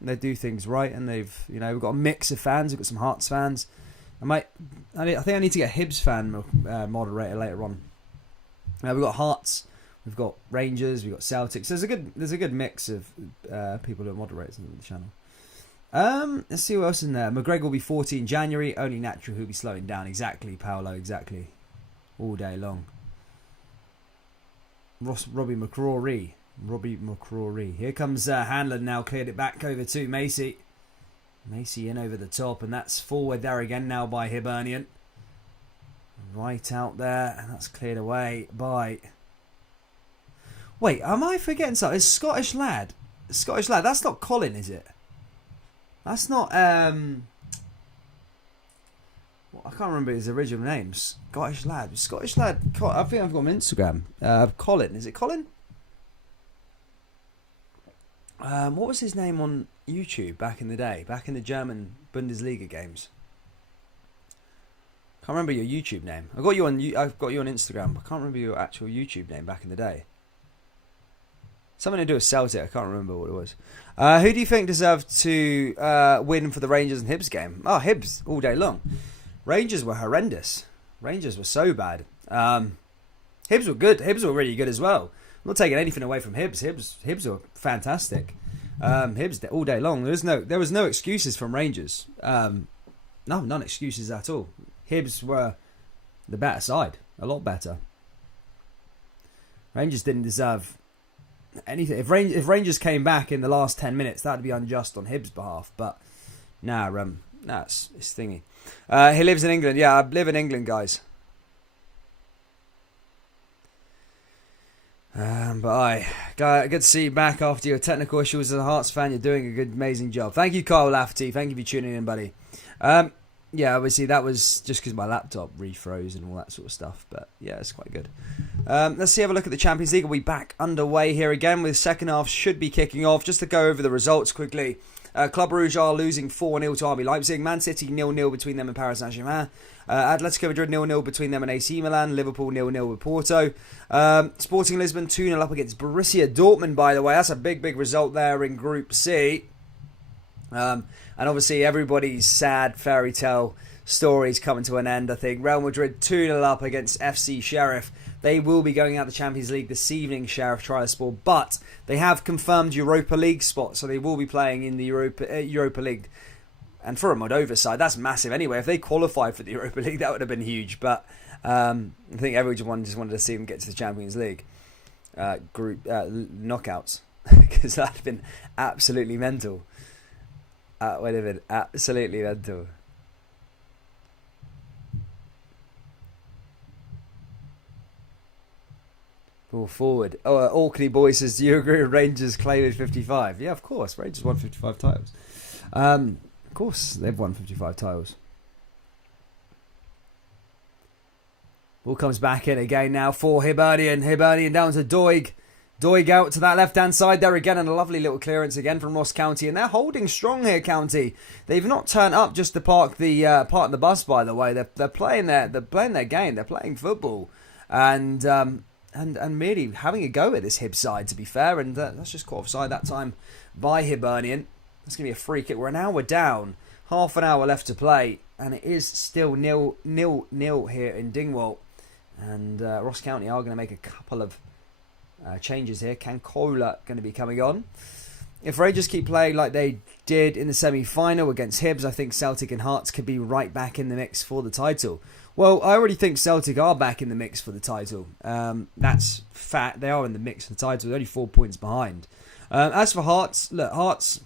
they do things right, and we've got a mix of fans. We've got some Hearts fans. I think I need to get a Hibs fan moderator later on. We've got Hearts, we've got Rangers, we've got Celtics. There's a good mix of people who are moderators on the channel. Let's see what else in there. McGregor will be 40 in January. Only natural he'll be slowing down. Exactly, Paolo. Exactly. All day long. Robbie McCrory. Here comes Hanlon now. Cleared it back over to Macy. Macy in over the top, and that's forward there again now by Hibernian. Right out there, and that's cleared away by... Wait, am I forgetting something? It's Scottish lad. That's not Colin, is it? That's not... I can't remember his original name. Scottish lad. I think I've got him on Instagram. Colin. Is it Colin? What was his name on YouTube back in the day? Back in the German Bundesliga games. Can't remember your YouTube name. I've got you on Instagram, but I can't remember your actual YouTube name back in the day. Something to do with Celtic. I can't remember what it was. Who do you think deserved to win for the Rangers and Hibs game? Oh, Hibs all day long. Rangers were horrendous. Rangers were so bad. Hibs were good. Hibs were really good as well. I'm not taking anything away from Hibs. Hibs were fantastic. Hibs all day long. There was no excuses from Rangers. None excuses at all. Hibs were the better side, a lot better. Rangers didn't deserve anything. If Rangers came back in the last 10 minutes, that'd be unjust on Hibs' behalf. But it's thingy. He lives in England. Yeah, I live in England, guys. Good to see you back after your technical issues as a Hearts fan. You're doing a good, amazing job. Thank you, Kyle Lafferty. Thank you for tuning in, buddy. Yeah, obviously that was just because my laptop refroze and all that sort of stuff. But yeah, it's quite good. Let's have a look at the Champions League. We'll be back underway here again with the second half should be kicking off. Just to go over the results quickly. Club Rouge are losing 4-0 to RB Leipzig. Man City 0-0 between them and Paris Saint-Germain. Atletico Madrid 0-0 between them and AC Milan. Liverpool 0-0 with Porto. Sporting Lisbon 2-0 up against Borussia Dortmund, by the way. That's a big result there in Group C. And obviously everybody's sad fairy tale stories coming to an end, I think. Real Madrid 2-0 up against FC Sheriff. They will be going out the Champions League this evening, Sheriff Tiraspol, but they have confirmed Europa League spots, so they will be playing in the Europa League. And for a Moldova side, that's massive anyway. If they qualified for the Europa League, that would have been huge. But I think everyone just wanted to see them get to the Champions League group knockouts, because that would have been absolutely mental. Would have been absolutely mental. Ball forward. Orkney boy says, do you agree with Rangers claiming 55? Yeah, of course. Rangers won 55 titles. Of course, they've won 55 titles. Ball comes back in again now for Hibernian. Hibernian down to Doig. Doig out to that left-hand side there again, and a lovely little clearance again from Ross County. And they're holding strong here, County. They've not turned up just to park the bus, by the way. They're playing their game. They're playing football. And merely having a go at this Hibs side, to be fair. And that's just caught offside that time by Hibernian. That's going to be a free kick. We're an hour down. Half an hour left to play. And it is still 0-0 here in Dingwall. And Ross County are going to make a couple of changes here. Cancola going to be coming on. if Rangers keep playing like they did in the semi-final against Hibs, I think Celtic and Hearts could be right back in the mix for the title. Well, I already think Celtic are back in the mix for the title. That's fact. They are in the mix for the title. They're only 4 points behind. As for Hearts, look, Hearts...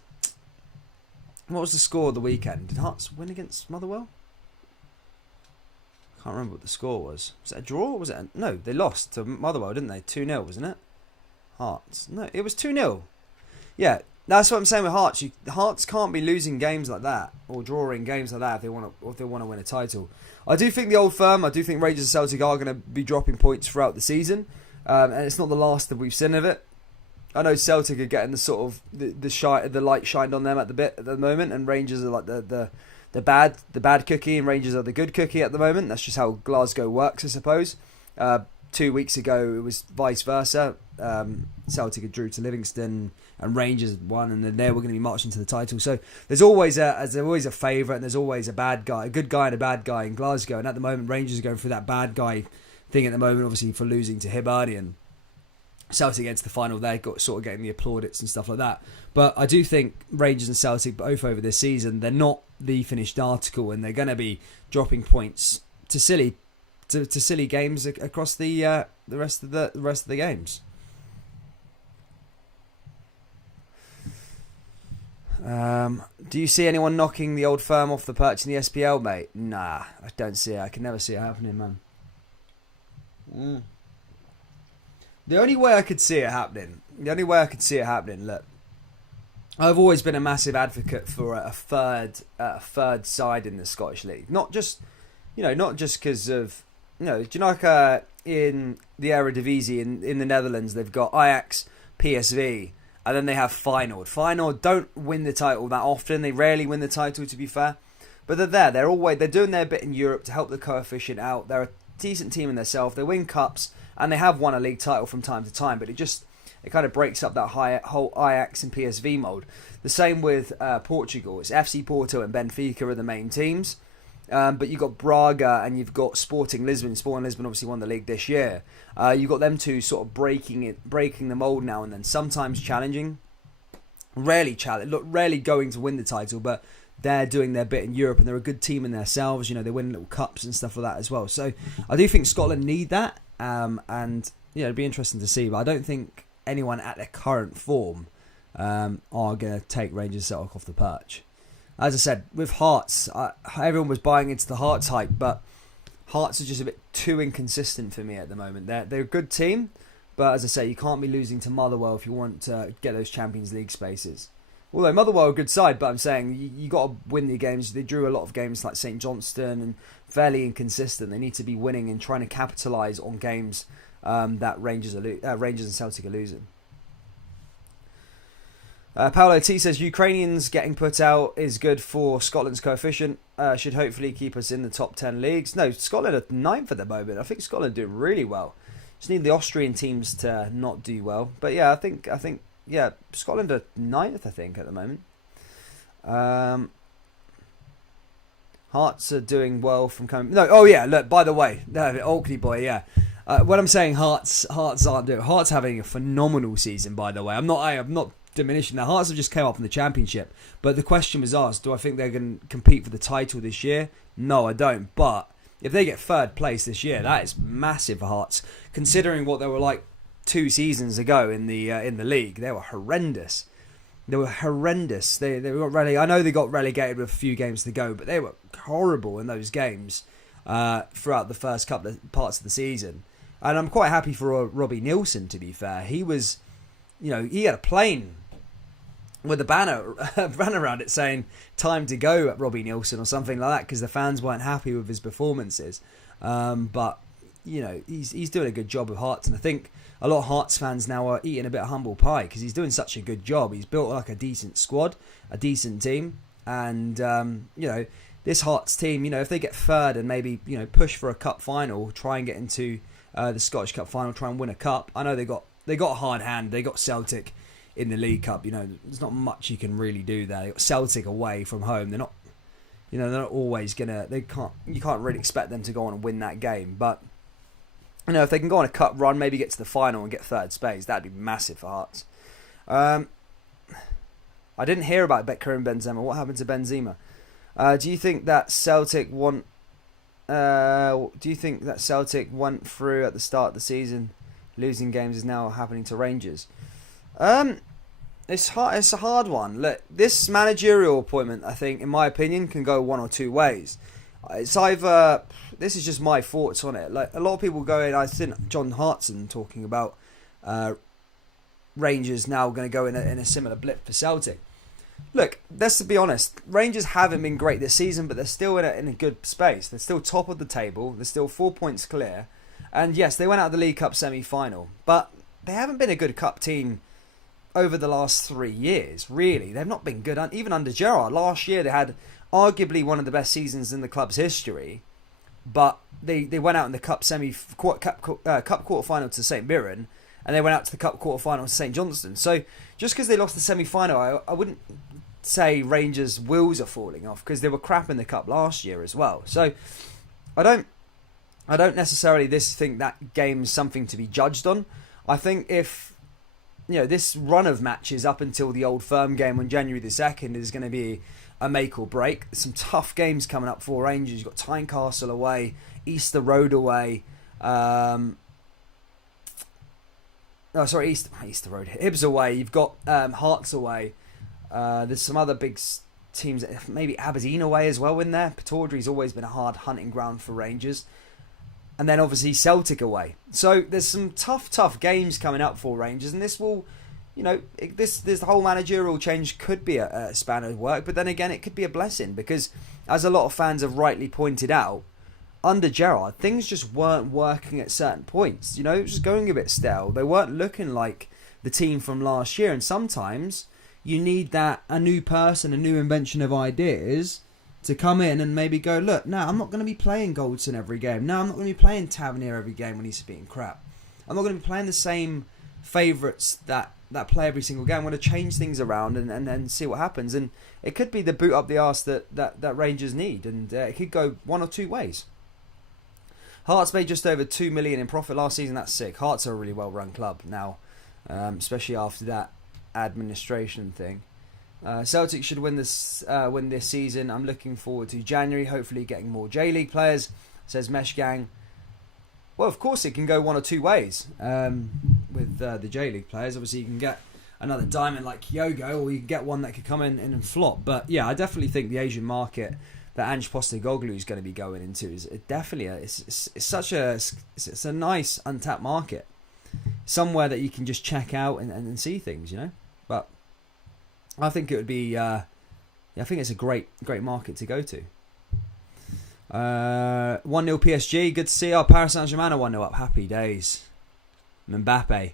What was the score of the weekend? Did Hearts win against Motherwell? I can't remember what the score was. Was it a draw? Or was it no, they lost to Motherwell, didn't they? 2-0, wasn't it? Hearts. No, it was 2-0. Yeah, that's what I'm saying with Hearts. Hearts can't be losing games like that or drawing games like that if they want to win a title. I do think the Old Firm, I do think Rangers and Celtic are going to be dropping points throughout the season, and it's not the last that we've seen of it. I know Celtic are getting the sort of the light shined on them at the moment, and Rangers are like the bad cookie, and Rangers are the good cookie at the moment. That's just how Glasgow works, I suppose. 2 weeks ago, it was vice versa. Celtic had drew to Livingston, and Rangers won, and then they were going to be marching to the title. So there's always a favourite, and there's always a bad guy, a good guy and a bad guy in Glasgow. And at the moment, Rangers are going through that bad guy thing at the moment, obviously for losing to Hibernian. Celtic against the final, they got sort of getting the plaudits and stuff like that. But I do think Rangers and Celtic both over this season, they're not the finished article, and they're going to be dropping points to silly games across the rest of the games. Do you see anyone knocking the Old Firm off the perch in the SPL, mate? Nah, I don't see it. I can never see it happening, man. The only way I could see it happening, look, I've always been a massive advocate for a third side in the Scottish League. Not just because of, do you know, like in the Eredivisie in the Netherlands, they've got Ajax, PSV, and then they have Feyenoord. Feyenoord don't win the title that often. They rarely win the title, to be fair. But they're there. They're doing their bit in Europe to help the coefficient out. They're a decent team in themselves. They win cups, and they have won a league title from time to time. But it kind of breaks up that whole Ajax and PSV mould. The same with Portugal. It's FC Porto and Benfica are the main teams. But you've got Braga and you've got Sporting Lisbon. Sporting Lisbon obviously won the league this year. You've got them two sort of breaking the mould now and then. Sometimes challenging. Rarely going to win the title, but they're doing their bit in Europe, and they're a good team in themselves. You know, they win little cups and stuff like that as well. So I do think Scotland need that, and it'd be interesting to see. But I don't think anyone at their current form are going to take Rangers Celtic off the perch. As I said, with Hearts, everyone was buying into the Hearts hype, but Hearts are just a bit too inconsistent for me at the moment. They're a good team, but as I say, you can't be losing to Motherwell if you want to get those Champions League spaces. Although Motherwell are a good side, but I'm saying you got to win the games. They drew a lot of games like St Johnstone and fairly inconsistent. They need to be winning and trying to capitalise on games that Rangers and Celtic are losing. Paolo T says Ukrainians getting put out is good for Scotland's coefficient. Should hopefully keep us in the top 10 leagues. No, Scotland are 9th at the moment. I think Scotland are doing really well. Just need the Austrian teams to not do well. But yeah, I think Scotland are 9th, I think, at the moment. Hearts are doing well from coming. No, oh yeah. Look, by the way, Orkney boy, yeah. When I'm saying Hearts aren't doing. Hearts having a phenomenal season. By the way, I'm not diminishing that. Hearts have just came up from the Championship, but the question was asked: do I think they're going to compete for the title this year? No, I don't. But if they get third place this year, that is massive for Hearts, considering what they were like 2 seasons ago in the league. They were horrendous. They got relegated. I know they got relegated with a few games to go, but they were horrible in those games throughout the first couple of parts of the season. And I'm quite happy for Robbie Nielsen, to be fair. He was, he had a plane with a banner around it saying "Time to go" at Robbie Nielsen or something like that, because the fans weren't happy with his performances. But he's doing a good job with Hearts, and I think a lot of Hearts fans now are eating a bit of humble pie because he's doing such a good job. He's built like a decent squad, a decent team, and this Hearts team, if they get third and maybe push for a cup final, try and get into the Scottish Cup final, try and win a cup. I know they got a hard hand. They got Celtic in the League Cup. There's not much you can really do there. They got Celtic away from home. They're not, they're not always gonna. You can't really expect them to go on and win that game, but. If they can go on a cup run, maybe get to the final and get third space, that'd be massive for Hearts. I didn't hear about Karim Benzema. What happened to Benzema? Do you think that Celtic went through at the start of the season? Losing games is now happening to Rangers. It's hard. It's a hard one. Look, this managerial appointment, I think, in my opinion, can go one or two ways. It's either, this is just my thoughts on it. Like, a lot of people going, I think John Hartson talking about Rangers now going to go in a similar blip for Celtic. Look, let's be honest. Rangers haven't been great this season, but they're still in a good space. They're still top of the table. They're still 4 points clear. And yes, they went out of the League Cup semi-final, but they haven't been a good cup team over the last 3 years, really. They've not been good, even under Gerrard. Last year, they had arguably one of the best seasons in the club's history, but they went out in the cup quarter-final to St Mirren, and they went out to the cup quarter-final to St Johnstone. So just because they lost the semi-final, I wouldn't say Rangers' wheels are falling off, because they were crap in the cup last year as well. So I don't necessarily think that game's something to be judged on. I think if this run of matches up until the Old Firm game on January the 2nd is going to be a make or break. There's some tough games coming up for Rangers. You've got Tynecastle away, Easter Road away. Easter Road. Hibs away. You've got Hearts away. There's some other big teams, maybe Aberdeen away as well in there. Pataudry's always been a hard hunting ground for Rangers. And then obviously Celtic away. So there's some tough games coming up for Rangers, and this will, this whole managerial change could be a spanner of work, but then again it could be a blessing, because as a lot of fans have rightly pointed out, under Gerrard things just weren't working at certain points. It was just going a bit stale. They weren't looking like the team from last year, and sometimes you need a new person, a new invention of ideas to come in and maybe go, look, no, I'm not going to be playing Goldson every game. No, I'm not going to be playing Tavernier every game when he's spitting crap. I'm not going to be playing the same favourites that play every single game. I'm going to change things around and see what happens. And it could be the boot up the arse that Rangers need. And it could go one or two ways. Hearts made just over 2 million in profit last season. That's sick. Hearts are a really well-run club now, especially after that administration thing. Celtic should win this season. I'm looking forward to January, hopefully getting more J-League players, says Mesh Gang. Well, of course it can go one or two ways with the J-League players. Obviously you can get another diamond like Kyogo, or you can get one that could come in and flop. But yeah, I definitely think the Asian market that Ange Postecoglou is going to be going into is definitely it's a nice untapped market, somewhere that you can just check out and see things, But I think it would be. I think it's a great market to go to. 1-0 PSG. Good to see our Paris Saint-Germain are 1-0 up. Happy days. Mbappe.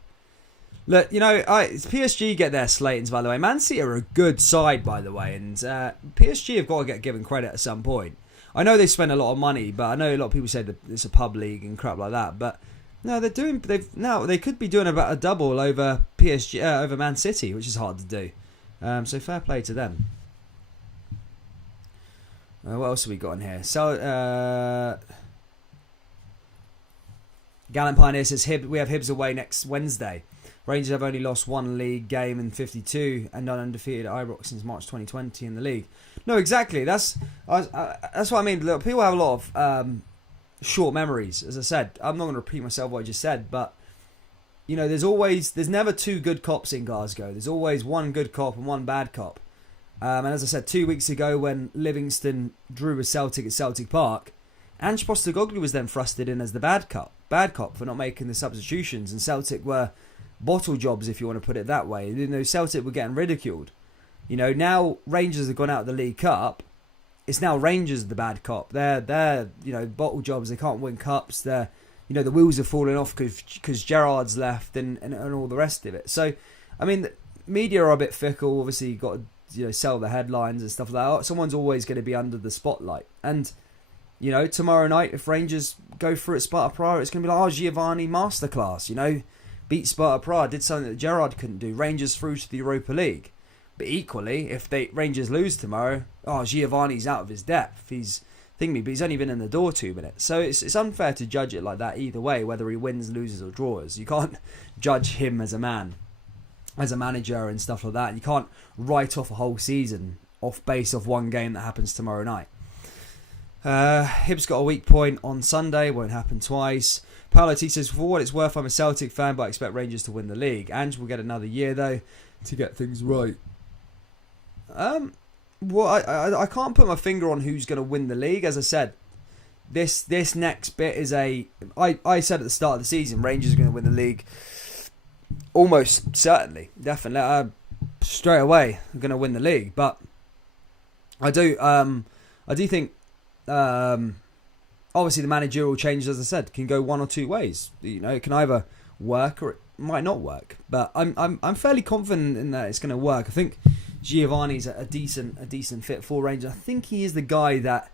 Look, PSG get their slatings, by the way. Man City are a good side, by the way, and PSG have got to get given credit at some point. I know they spend a lot of money, but I know a lot of people say that it's a pub league and crap like that. But no, they could be doing about a double over PSG over Man City, which is hard to do. So fair play to them. What else have we got in here? So Gallant Pioneer says we have Hibs away next Wednesday. Rangers have only lost one league game in 52 and not undefeated at Ibrox since March 2020 in the league. No, exactly. That's what I mean. Look, people have a lot of short memories. As I said, I'm not going to repeat myself what I just said, but there's never two good cops in Glasgow. There's always one good cop and one bad cop. And as I said, 2 weeks ago when Livingston drew with Celtic at Celtic Park, Ange Postecoglou was then thrusted in as the bad cop for not making the substitutions, and Celtic were bottle jobs, if you want to put it that way. Celtic were getting ridiculed. Now Rangers have gone out of the League Cup. It's now Rangers the bad cop. They're bottle jobs. They can't win cups. They're the wheels are falling off because Gerrard's left and all the rest of it. So, I mean, the media are a bit fickle. Obviously, you've got to sell the headlines and stuff like that. Someone's always going to be under the spotlight. And, tomorrow night, if Rangers go through at Sparta Prague, it's going to be like, Giovanni masterclass, beat Sparta Prague, did something that Gerrard couldn't do. Rangers through to the Europa League. But equally, if Rangers lose tomorrow, Giovanni's out of his depth. He's thinking, but he's only been in the door 2 minutes. So it's unfair to judge it like that either way, whether he wins, loses or draws. You can't judge him as a man. as a manager and stuff like that. You can't write off a whole season based off one game that happens tomorrow night. Hibs got a weak point on Sunday. Won't happen twice. Paolo T says, for what it's worth, I'm a Celtic fan, but I expect Rangers to win the league. Ange will get another year, though, to get things right. Well, I can't put my finger on who's going to win the league. As I said, this next bit is I said at the start of the season, Rangers are going to win the league. Almost certainly. Definitely. Straight away, I'm going to win the league. But I do think... obviously, the managerial changes, as I said, can go one or two ways. You know, it can either work or it might not work. But I'm fairly confident in that it's going to work. I think Giovanni's a decent fit for Rangers. I think he is the guy that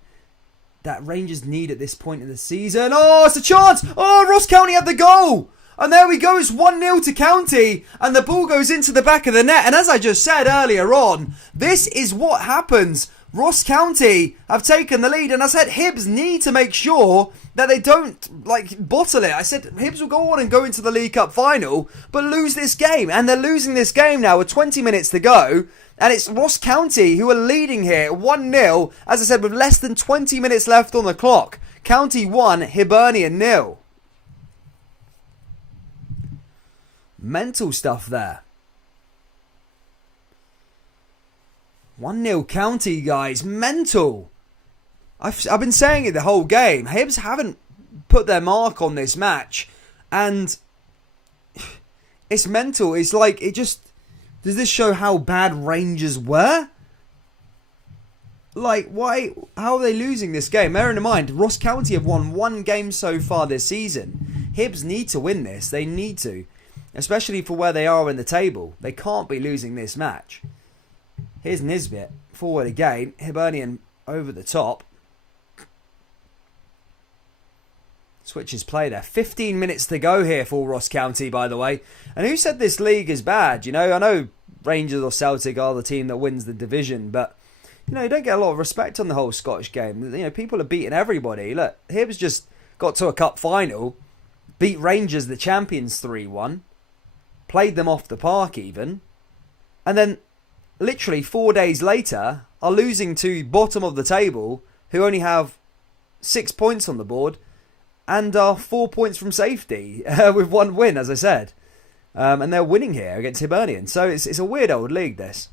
Rangers need at this point in the season. Oh, it's a chance! Oh, Ross County have the goal! And there we go, it's 1-0 to County, and the ball goes into the back of the net. And as I just said earlier on, this is what happens. Ross County have taken the lead, and I said Hibs need to make sure that they don't bottle it. I said Hibs will go on and go into the League Cup final, but lose this game, and they're losing this game now with 20 minutes to go, and it's Ross County who are leading here 1-0, as I said, with less than 20 minutes left on the clock. County 1, Hibernian 0. Mental stuff there. 1-0 County, guys. Mental. I've been saying it the whole game. Hibs haven't put their mark on this match. And it's mental. It's like, it just... Does this show how bad Rangers were? Like, why? How are they losing this game? Bearing in mind, Ross County have won one game so far this season. Hibs need to win this. They need to. Especially for where they are in the table. They can't be losing this match. Here's Nisbet. Forward again. Hibernian over the top. Switches play there. 15 minutes to go here for Ross County, by the way. And who said this league is bad? You know, I know Rangers or Celtic are the team that wins the division, but you know, you don't get a lot of respect on the whole Scottish game. You know, people are beating everybody. Look, Hibs just got to a cup final, beat Rangers, the champions, 3-1, played them off the park even, and then literally 4 days later are losing to bottom of the table, who only have 6 points on the board and are 4 points from safety with one win, as I said. And they're winning here against Hibernian. So it's a weird old league, this.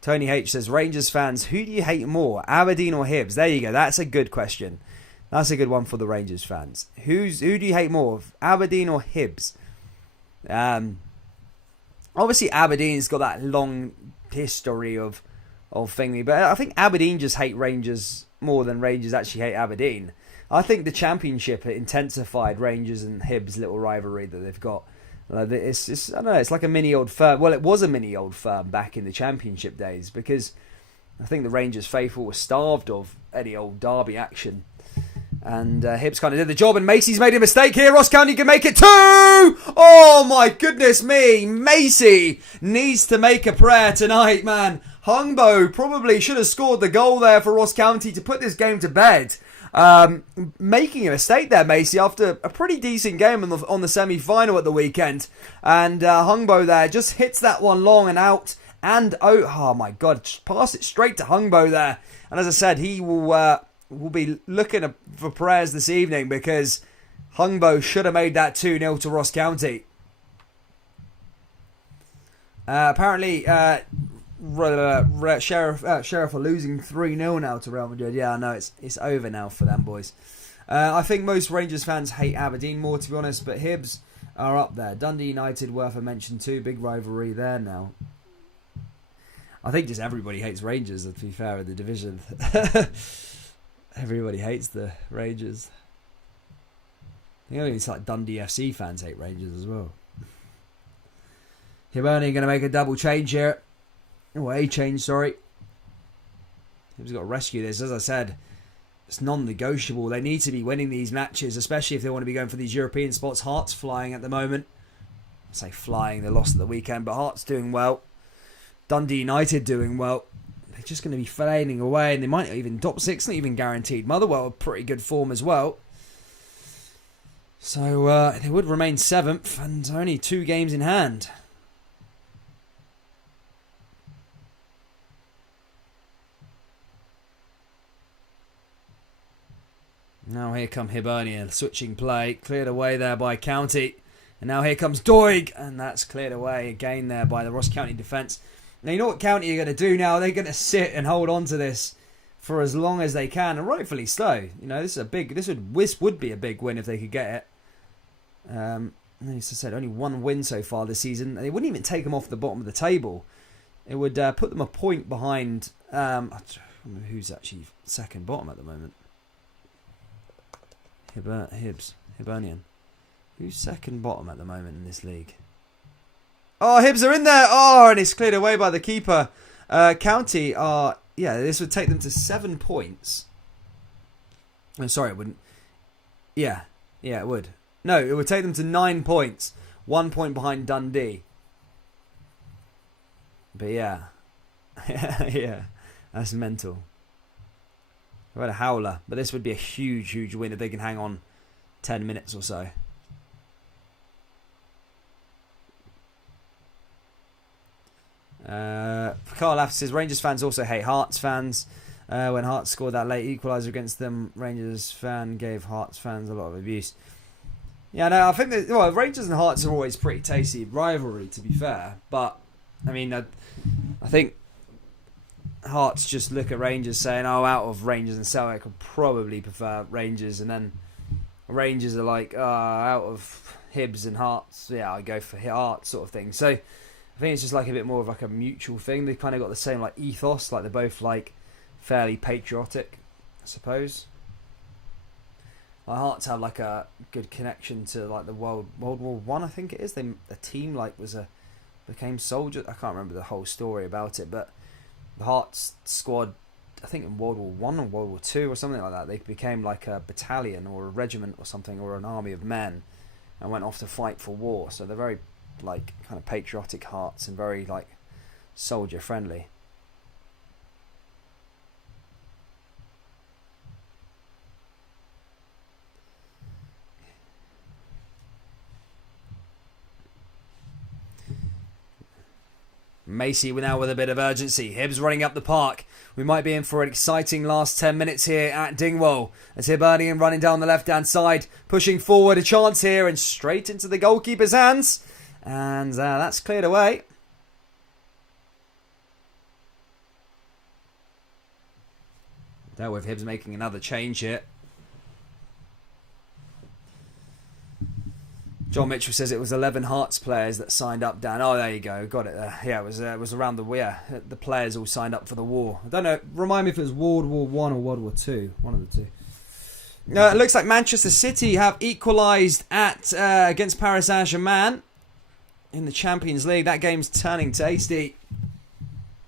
Tony H says, Rangers fans, who do you hate more, Aberdeen or Hibs? There you go. That's a good question. That's a good one for the Rangers fans. Who do you hate more, Aberdeen or Hibs? Obviously, Aberdeen's got that long history of thingy, but I think Aberdeen just hate Rangers more than Rangers actually hate Aberdeen. I think the Championship intensified Rangers and Hibs' little rivalry that they've got. It's I don't know. It's like a mini old firm. Well, it was a mini old firm back in the Championship days because I think the Rangers faithful were starved of any old derby action. And Hibs kind of did the job, and Macy's made a mistake here. Ross County can make it 2! Oh my goodness me! Macy needs to make a prayer tonight, man. Hungbo probably should have scored the goal there for Ross County to put this game to bed. Making a mistake there, Macy, after a pretty decent game on the semi-final at the weekend. And Hungbo there just hits that one long and out. And oh my God, pass it straight to Hungbo there. And as I said, he will be looking for prayers this evening because Hungbo should have made that 2-0 to Ross County. Apparently, Sheriff are losing 3-0 now to Real Madrid. Yeah, I know it's over now for them boys. I think most Rangers fans hate Aberdeen more, to be honest, but Hibs are up there. Dundee United worth a mention too. Big rivalry there now. I think just everybody hates Rangers, to be fair, in the division. Everybody hates the Rangers. I think it's like Dundee FC fans hate Rangers as well. Hibernian going to make a double change here. Oh, a change, sorry. He's got to rescue this. As I said, it's non-negotiable. They need to be winning these matches, especially if they want to be going for these European spots. Hearts flying at the moment. I say flying, they lost at the weekend, but Hearts doing well. Dundee United doing well. They're just going to be fading away, and they might even top 6, not even guaranteed. Motherwell, pretty good form as well. So they would remain 7th and only 2 games in hand. Now here come Hibernian, switching play, cleared away there by County. And now here comes Doig, and that's cleared away again there by the Ross County defence. Now you know what County are going to do now? They're going to sit and hold on to this for as long as they can, and rightfully so. You know, this would be a big win if they could get it. As I said, only 1 win so far this season. It wouldn't even take them off the bottom of the table. It would put them a point behind. I don't know who's actually second bottom at the moment. Hibs, Hibernian. Who's second bottom at the moment in this league? Oh, Hibs are in there. Oh, and it's cleared away by the keeper. County are... Yeah, this would take them to 7 points. I'm sorry, it wouldn't. Yeah, it would. No, it would take them to 9 points. 1 point behind Dundee. But yeah. Yeah, that's mental. I've had a howler, but this would be a huge, huge win if they can hang on 10 minutes or so. Carl Laff says Rangers fans also hate Hearts fans. When Hearts scored that late equaliser against them, Rangers fan gave Hearts fans a lot of abuse. Yeah, no, I think that Rangers and Hearts are always pretty tasty rivalry, to be fair. But I mean, I think Hearts just look at Rangers saying, "Oh, out of Rangers and Celtic, I'd probably prefer Rangers," and then Rangers are like, "Out of Hibs and Hearts, yeah, I go for Hearts," sort of thing. So I think it's just like a bit more of like a mutual thing. They kind of got the same like ethos, like they're both like fairly patriotic, I suppose. My Hearts have like a good connection to like the World War One, I think it is. The team like became soldiers. I can't remember the whole story about it, but the Hearts squad, I think in World War One or World War Two or something like that, they became like a battalion or a regiment or something, or an army of men, and went off to fight for war. So they're very like kind of patriotic Hearts and very like soldier friendly. Macy now with a bit of urgency. Hibs running up the park. We might be in for an exciting last 10 minutes here at Dingwall. As Hibernian running down the left-hand side, pushing forward, a chance here and straight into the goalkeeper's hands. And that's cleared away. There with Hibs making another change here. John Mitchell says it was 11 Hearts players that signed up, Dan. Oh, there you go. Got it there. Yeah, it was around the players all signed up for the war. I don't know. Remind me if it was World War One or World War Two. One of the two. It looks like Manchester City have equalised against Paris Saint-Germain in the Champions League. That game's turning tasty.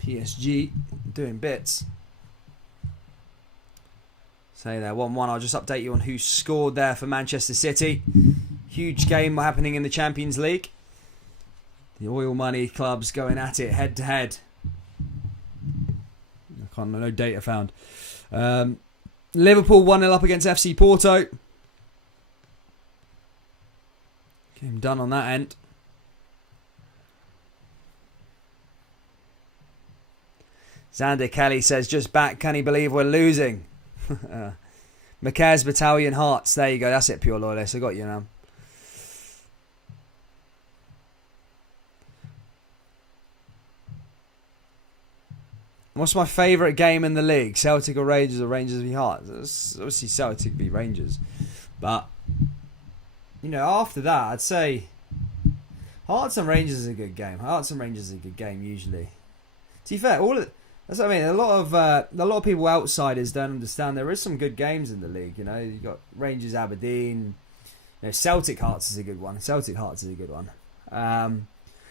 PSG doing bits. Say there, 1-1. I'll just update you on who scored there for Manchester City. Huge game happening in the Champions League. The oil money clubs going at it head to head. No data found. Liverpool 1-0 up against FC Porto. Game done on that end. Xander Kelly says, just back, can he believe we're losing? McCare's Battalion Hearts. There you go. That's it, Pure Loyalist. I got you now. What's my favourite game in the league? Celtic or Rangers v Hearts? It's obviously Celtic v Rangers. But, after that, I'd say Hearts and Rangers is a good game. Hearts and Rangers is a good game, usually. To be fair, that's what I mean. A lot of people outsiders don't understand there is some good games in the league. You've got Rangers, Aberdeen. Celtic Hearts is a good one.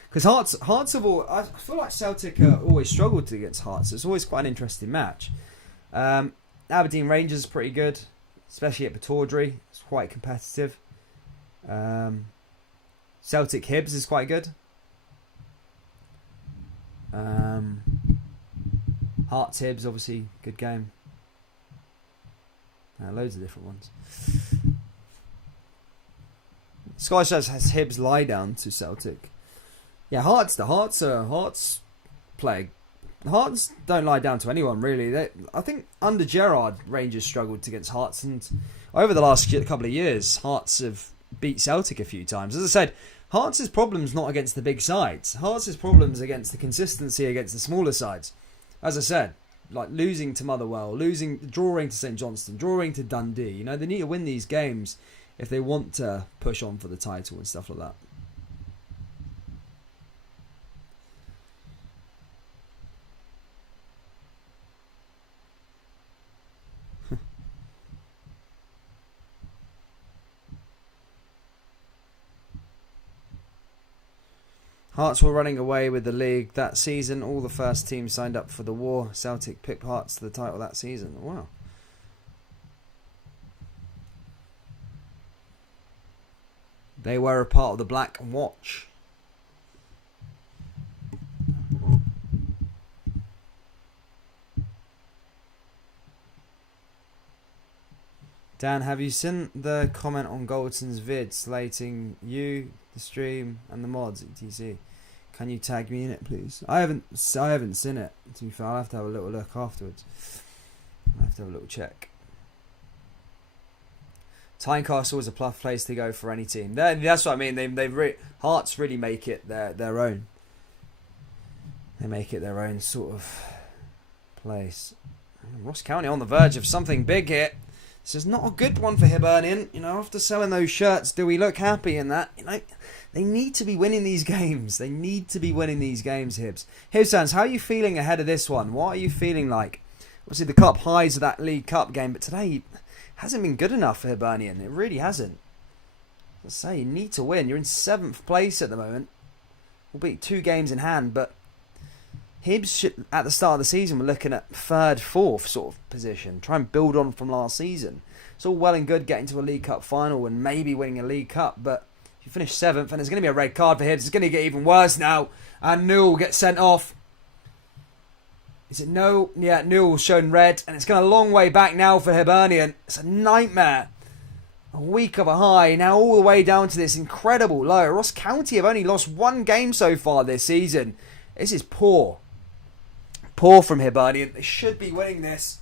Because Hearts have all, I feel like Celtic always struggled against Hearts. It's always quite an interesting match. Aberdeen Rangers is pretty good, especially at Pataudry. It's quite competitive. Celtic Hibs is quite good. Hearts Hibs, obviously, good game. Loads of different ones. Sky says has Hibs lie down to Celtic. Yeah, Hearts play. Hearts don't lie down to anyone really. I think under Gerrard, Rangers struggled against Hearts, and over the last couple of years, Hearts have beat Celtic a few times. As I said, Hearts' problems not against the big sides. Hearts' problems against the consistency against the smaller sides. As I said, like losing to Motherwell, drawing to St Johnstone, drawing to Dundee. You know, they need to win these games if they want to push on for the title and stuff like that. Hearts were running away with the league that season. All the first teams signed up for the war. Celtic picked Hearts to the title that season. Wow. They were a part of the Black Watch. Dan, have you seen the comment on Goldson's vid slating you, the stream, and the mods, etc? Can you tag me in it, please? I haven't seen it. To be fair, I'll have to have a little look afterwards. I'll have to have a little check. Tynecastle is a tough place to go for any team. That's what I mean. Hearts really make it their own. They make it their own sort of place. Ross County on the verge of something big here. This is not a good one for Hibernian. You know, after selling those shirts, do we look happy in that? You know, they need to be winning these games. They need to be winning these games, Hibs. Hibs fans, how are you feeling ahead of this one? What are you feeling like? Obviously, the cup highs of that League Cup game, but today hasn't been good enough for Hibernian. It really hasn't. As I say, you need to win. You're in 7th place at the moment. Albeit 2 games in hand, but Hibs at the start of the season were looking at 3rd, 4th sort of position. Try and build on from last season. It's all well and good getting to a League Cup final and maybe winning a League Cup, but if you finish 7th and there's going to be a red card for Hibs, it's going to get even worse now. And Newell gets sent off. Is it no? Yeah, Newell's shown red, and it's going a long way back now for Hibernian. It's a nightmare. A week of a high, now all the way down to this incredible low. Ross County have only lost 1 game so far this season. This is poor. Poor from Hibernian. They should be winning this.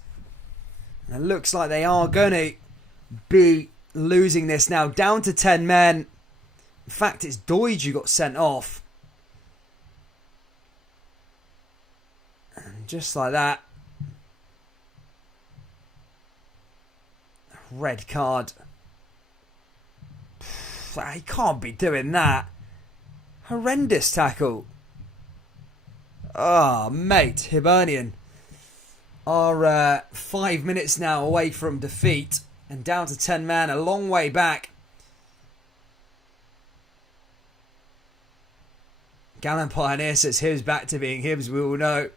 And it looks like they are going to be losing this now. Down to 10 men. In fact, it's Doige who got sent off. And just like that. Red card. He can't be doing that. Horrendous tackle. Oh, mate, Hibernian are 5 minutes now away from defeat and down to 10 man, a long way back. Gallant Pioneer says Hibs back to being Hibs, we all know.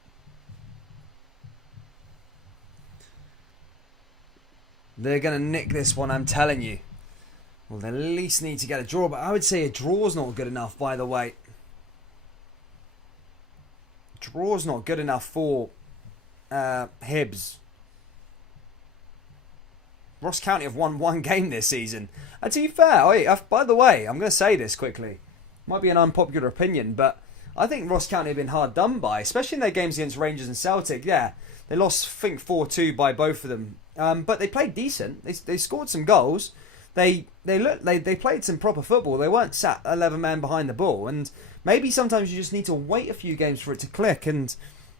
They're going to nick this one, I'm telling you. Well, they at least need to get a draw, but I would say a draw's not good enough, by the way. Draw's not good enough for Hibs. Ross County have won 1 game this season. And to be fair, by the way, I'm going to say this quickly. Might be an unpopular opinion, but I think Ross County have been hard done by, especially in their games against Rangers and Celtic. Yeah, they lost, I think, 4-2 by both of them. But they played decent. They scored some goals. They played some proper football. They weren't sat 11 men behind the ball. And maybe sometimes you just need to wait a few games for it to click. And,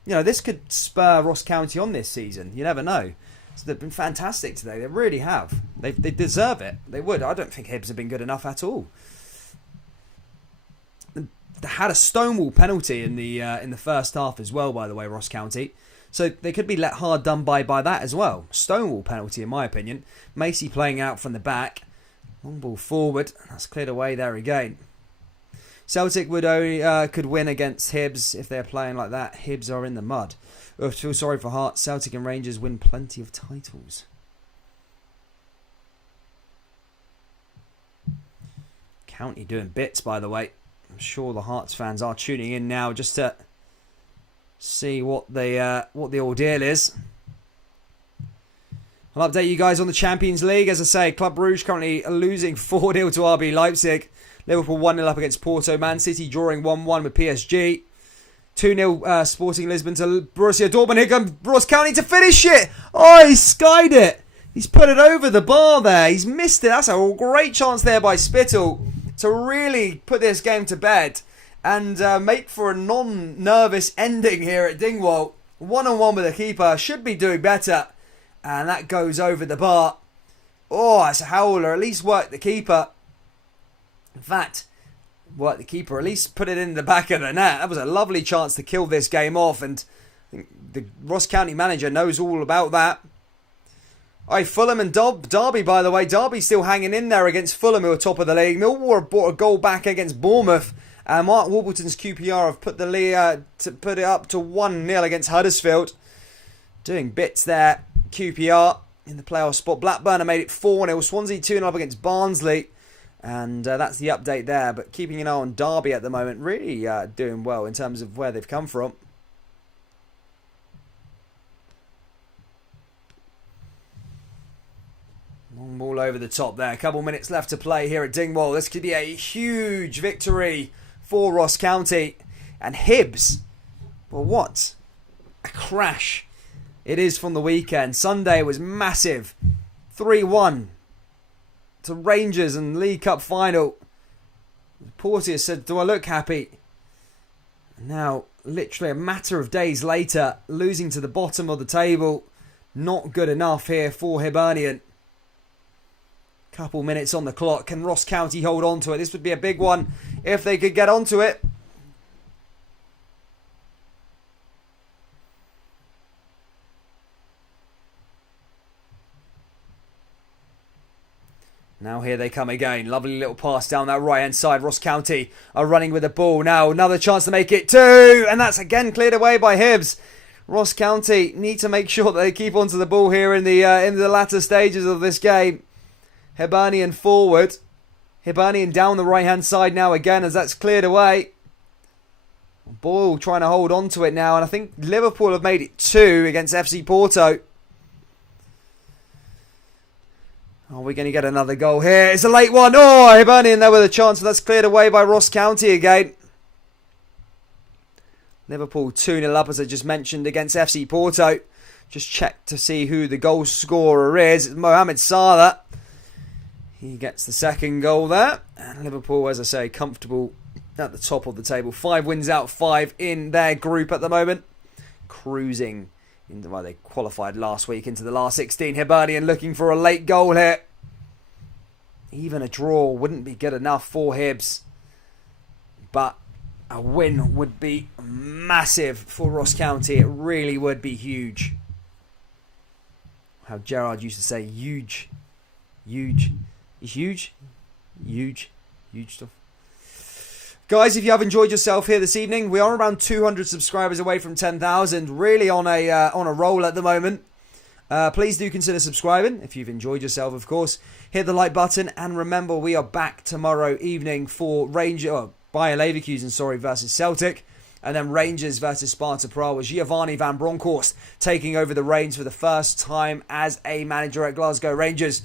you know, this could spur Ross County on this season. You never know. So they've been fantastic today. They really have. They deserve it. They would. I don't think Hibs have been good enough at all. They had a stonewall penalty in the first half as well, by the way, Ross County. So they could be let hard done by that as well. Stonewall penalty, in my opinion. Macy playing out from the back. Long ball forward. That's cleared away there again. Celtic would only could win against Hibs if they're playing like that. Hibs are in the mud. I feel sorry for Hearts. Celtic and Rangers win plenty of titles. County doing bits, by the way. I'm sure the Hearts fans are tuning in now just to see what the ordeal is. I'll update you guys on the Champions League. As I say, Club Brugge currently losing 4-0 to RB Leipzig. Liverpool 1-0 up against Porto. Man City drawing 1-1 with PSG. 2-0 Sporting Lisbon to Borussia Dortmund. Here comes Ross County to finish it. Oh, he skied it. He's put it over the bar there. He's missed it. That's a great chance there by Spittle to really put this game to bed and make for a non-nervous ending here at Dingwall. 1-on-1 with the keeper. Should be doing better. And that goes over the bar. Oh, that's a howler. At least work the keeper. In fact, work the keeper. At least put it in the back of the net. That was a lovely chance to kill this game off. And I think the Ross County manager knows all about that. All right, Fulham and Derby, by the way. Derby still hanging in there against Fulham, who are top of the league. Millwall have brought a goal back against Bournemouth. Mark Warburton's QPR have put it up to 1-0 against Huddersfield. Doing bits there. QPR in the playoff spot. Blackburn have made it 4-0. Swansea 2-0 up against Barnsley. And that's the update there. But keeping an eye on Derby at the moment. Really doing well in terms of where they've come from. Long ball over the top there. A couple minutes left to play here at Dingwall. This could be a huge victory for Ross County. And Hibs. Well, what? A crash. It is from the weekend. Sunday was massive. 3-1 to Rangers and League Cup final. Porteous said, do I look happy? Now, literally a matter of days later, losing to the bottom of the table. Not good enough here for Hibernian. Couple minutes on the clock. Can Ross County hold on to it? This would be a big one if they could get onto it. Now here they come again. Lovely little pass down that right-hand side. Ross County are running with the ball. Now another chance to make it 2. And that's again cleared away by Hibs. Ross County need to make sure that they keep onto the ball here in the latter stages of this game. Hibernian forward. Hibernian down the right-hand side now again as that's cleared away. Boyle trying to hold on to it now. And I think Liverpool have made it 2 against FC Porto. Are we going to get another goal here? It's a late one. Oh, Hibernian there with a chance. That's cleared away by Ross County again. Liverpool 2-0 up, as I just mentioned, against FC Porto. Just check to see who the goal scorer is. It's Mohamed Salah. He gets the second goal there. And Liverpool, as I say, comfortable at the top of the table. 5 wins out of 5 in their group at the moment. Cruising. Well, they qualified last week into the last 16. Hibernian looking for a late goal here. Even a draw wouldn't be good enough for Hibs. But a win would be massive for Ross County. It really would be huge. How Gerard used to say, huge. Huge. It's huge. Huge. Huge stuff. Guys, if you have enjoyed yourself here this evening, we are around 200 subscribers away from 10,000. Really on a roll at the moment. Please do consider subscribing if you've enjoyed yourself, of course. Hit the like button, and remember, we are back tomorrow evening for Bayer Leverkusen, versus Celtic, and then Rangers versus Sparta Prague with Giovanni van Bronckhorst taking over the reins for the first time as a manager at Glasgow Rangers.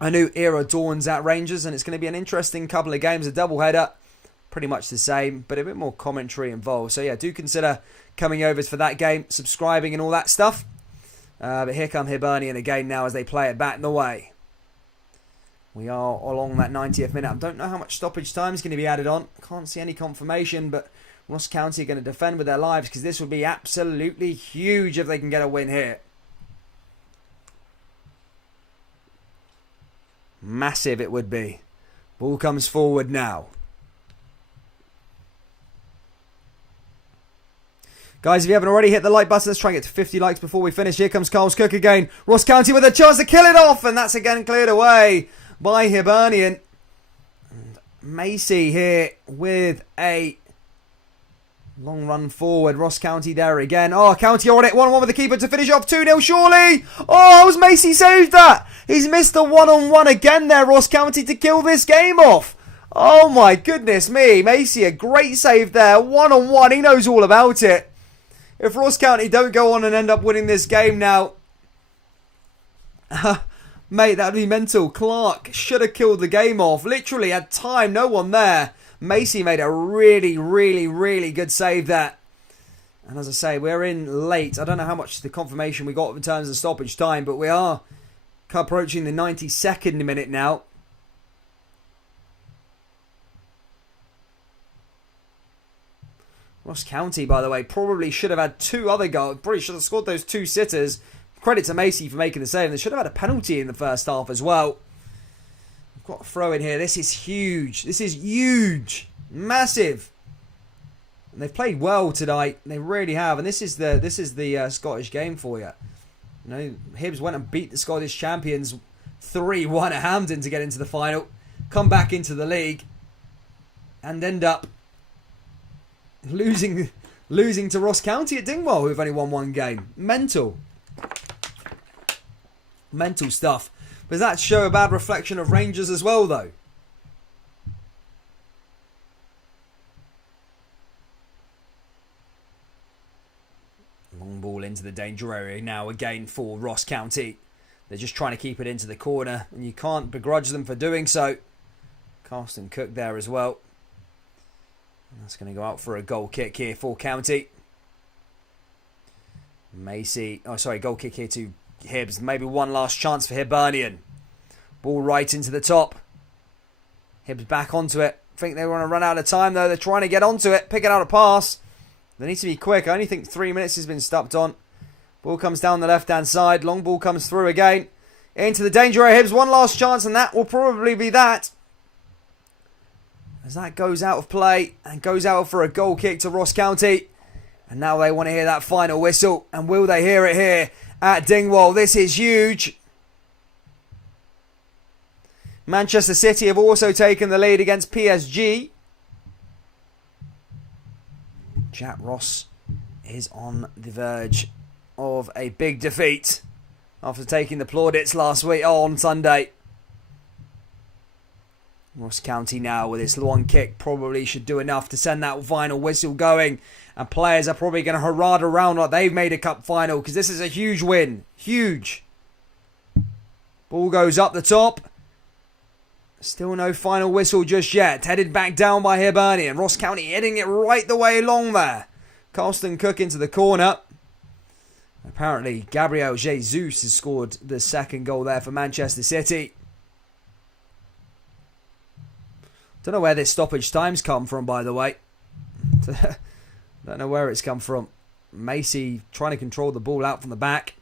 A new era dawns at Rangers, and it's going to be an interesting couple of games, a doubleheader, pretty much the same, but a bit more commentary involved. So yeah, do consider coming over for that game, subscribing and all that stuff. But here come Hibernian again now as they play it back in the way. We are along that 90th minute. I don't know how much stoppage time is going to be added on. Can't see any confirmation, but Ross County are going to defend with their lives because this would be absolutely huge if they can get a win here. Massive it would be. Ball comes forward now. Guys, if you haven't already, hit the like button. Let's try and get to 50 likes before we finish. Here comes Carl's Cook again. Ross County with a chance to kill it off. And that's again cleared away by Hibernian. And Macy here with a long run forward. Ross County there again. Oh, County on it. 1-1 with the keeper to finish off. 2-0 surely. Oh, was Macy saved that? He's missed the 1-on-1 again there, Ross County, to kill this game off. Oh my goodness me. Macy, a great save there. 1-on-1. He knows all about it. If Ross County don't go on and end up winning this game now, Mate, that'd be mental. Clark should have killed the game off. Literally had time, no one there. Macy made a really, really, really good save there. And as I say, we're in late. I don't know how much the confirmation we got in terms of stoppage time, but we are approaching the 92nd minute now. Ross County, by the way, probably should have had 2 other goals. Probably should have scored those 2 sitters. Credit to Macy for making the save. They should have had a penalty in the first half as well. We've got a throw in here. This is huge. This is huge. Massive. And they've played well tonight. They really have. And this is the Scottish game for you. You know, Hibs went and beat the Scottish champions 3-1 at Hampden to get into the final. Come back into the league. And end up losing to Ross County at Dingwall, who've only won 1 game. Mental stuff. Does that show a bad reflection of Rangers as well, though? Long ball into the danger area now again for Ross County. They're just trying to keep it into the corner, and you can't begrudge them for doing so. Carsten Cook there as well. That's going to go out for a goal kick here for County. Goal kick here to Hibs. Maybe one last chance for Hibernian. Ball right into the top. Hibs back onto it. I think they want to run out of time though. They're trying to get onto it. Picking out a pass. They need to be quick. I only think 3 minutes has been stopped on. Ball comes down the left-hand side. Long ball comes through again. Into the danger area. Hibs one last chance, and that will probably be that. As that goes out of play and goes out for a goal kick to Ross County. And now they want to hear that final whistle. And will they hear it here at Dingwall? This is huge. Manchester City have also taken the lead against PSG. Jack Ross is on the verge of a big defeat after taking the plaudits on Sunday. Ross County now with its long kick probably should do enough to send that final whistle going. And players are probably going to hurrah around like they've made a cup final, because this is a huge win. Huge. Ball goes up the top. Still no final whistle just yet. Headed back down by Hibernian. Ross County heading it right the way along there. Carsten Cook into the corner. Apparently Gabriel Jesus has scored the second goal there for Manchester City. Don't know where this stoppage time's come from, by the way. Don't know where it's come from. Macy trying to control the ball out from the back.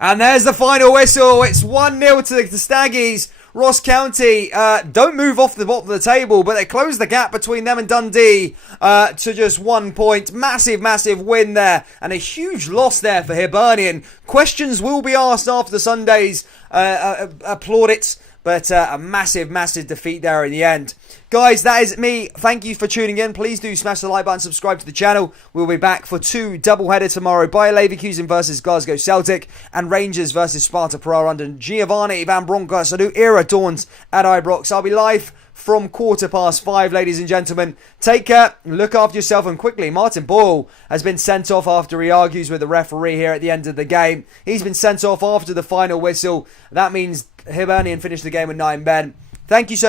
And there's the final whistle. It's 1-0 to the Staggies. Ross County don't move off the bottom of the table, but they close the gap between them and Dundee to just 1 point. Massive, massive win there. And a huge loss there for Hibernian. Questions will be asked after the Sunday's plaudits. But a massive, massive defeat there in the end. Guys, that is me. Thank you for tuning in. Please do smash the like button, subscribe to the channel. We'll be back for 2 doubleheaders tomorrow. Bayer Leverkusen versus Glasgow Celtic and Rangers versus Sparta Prague under Giovanni Van Bronckhorst. A new era dawns at Ibrox. I'll be live from 5:15, ladies and gentlemen. Take care, look after yourself, and quickly, Martin Boyle has been sent off after he argues with the referee here at the end of the game. He's been sent off after the final whistle. That means Hibernian finished the game with 9 men. Thank you so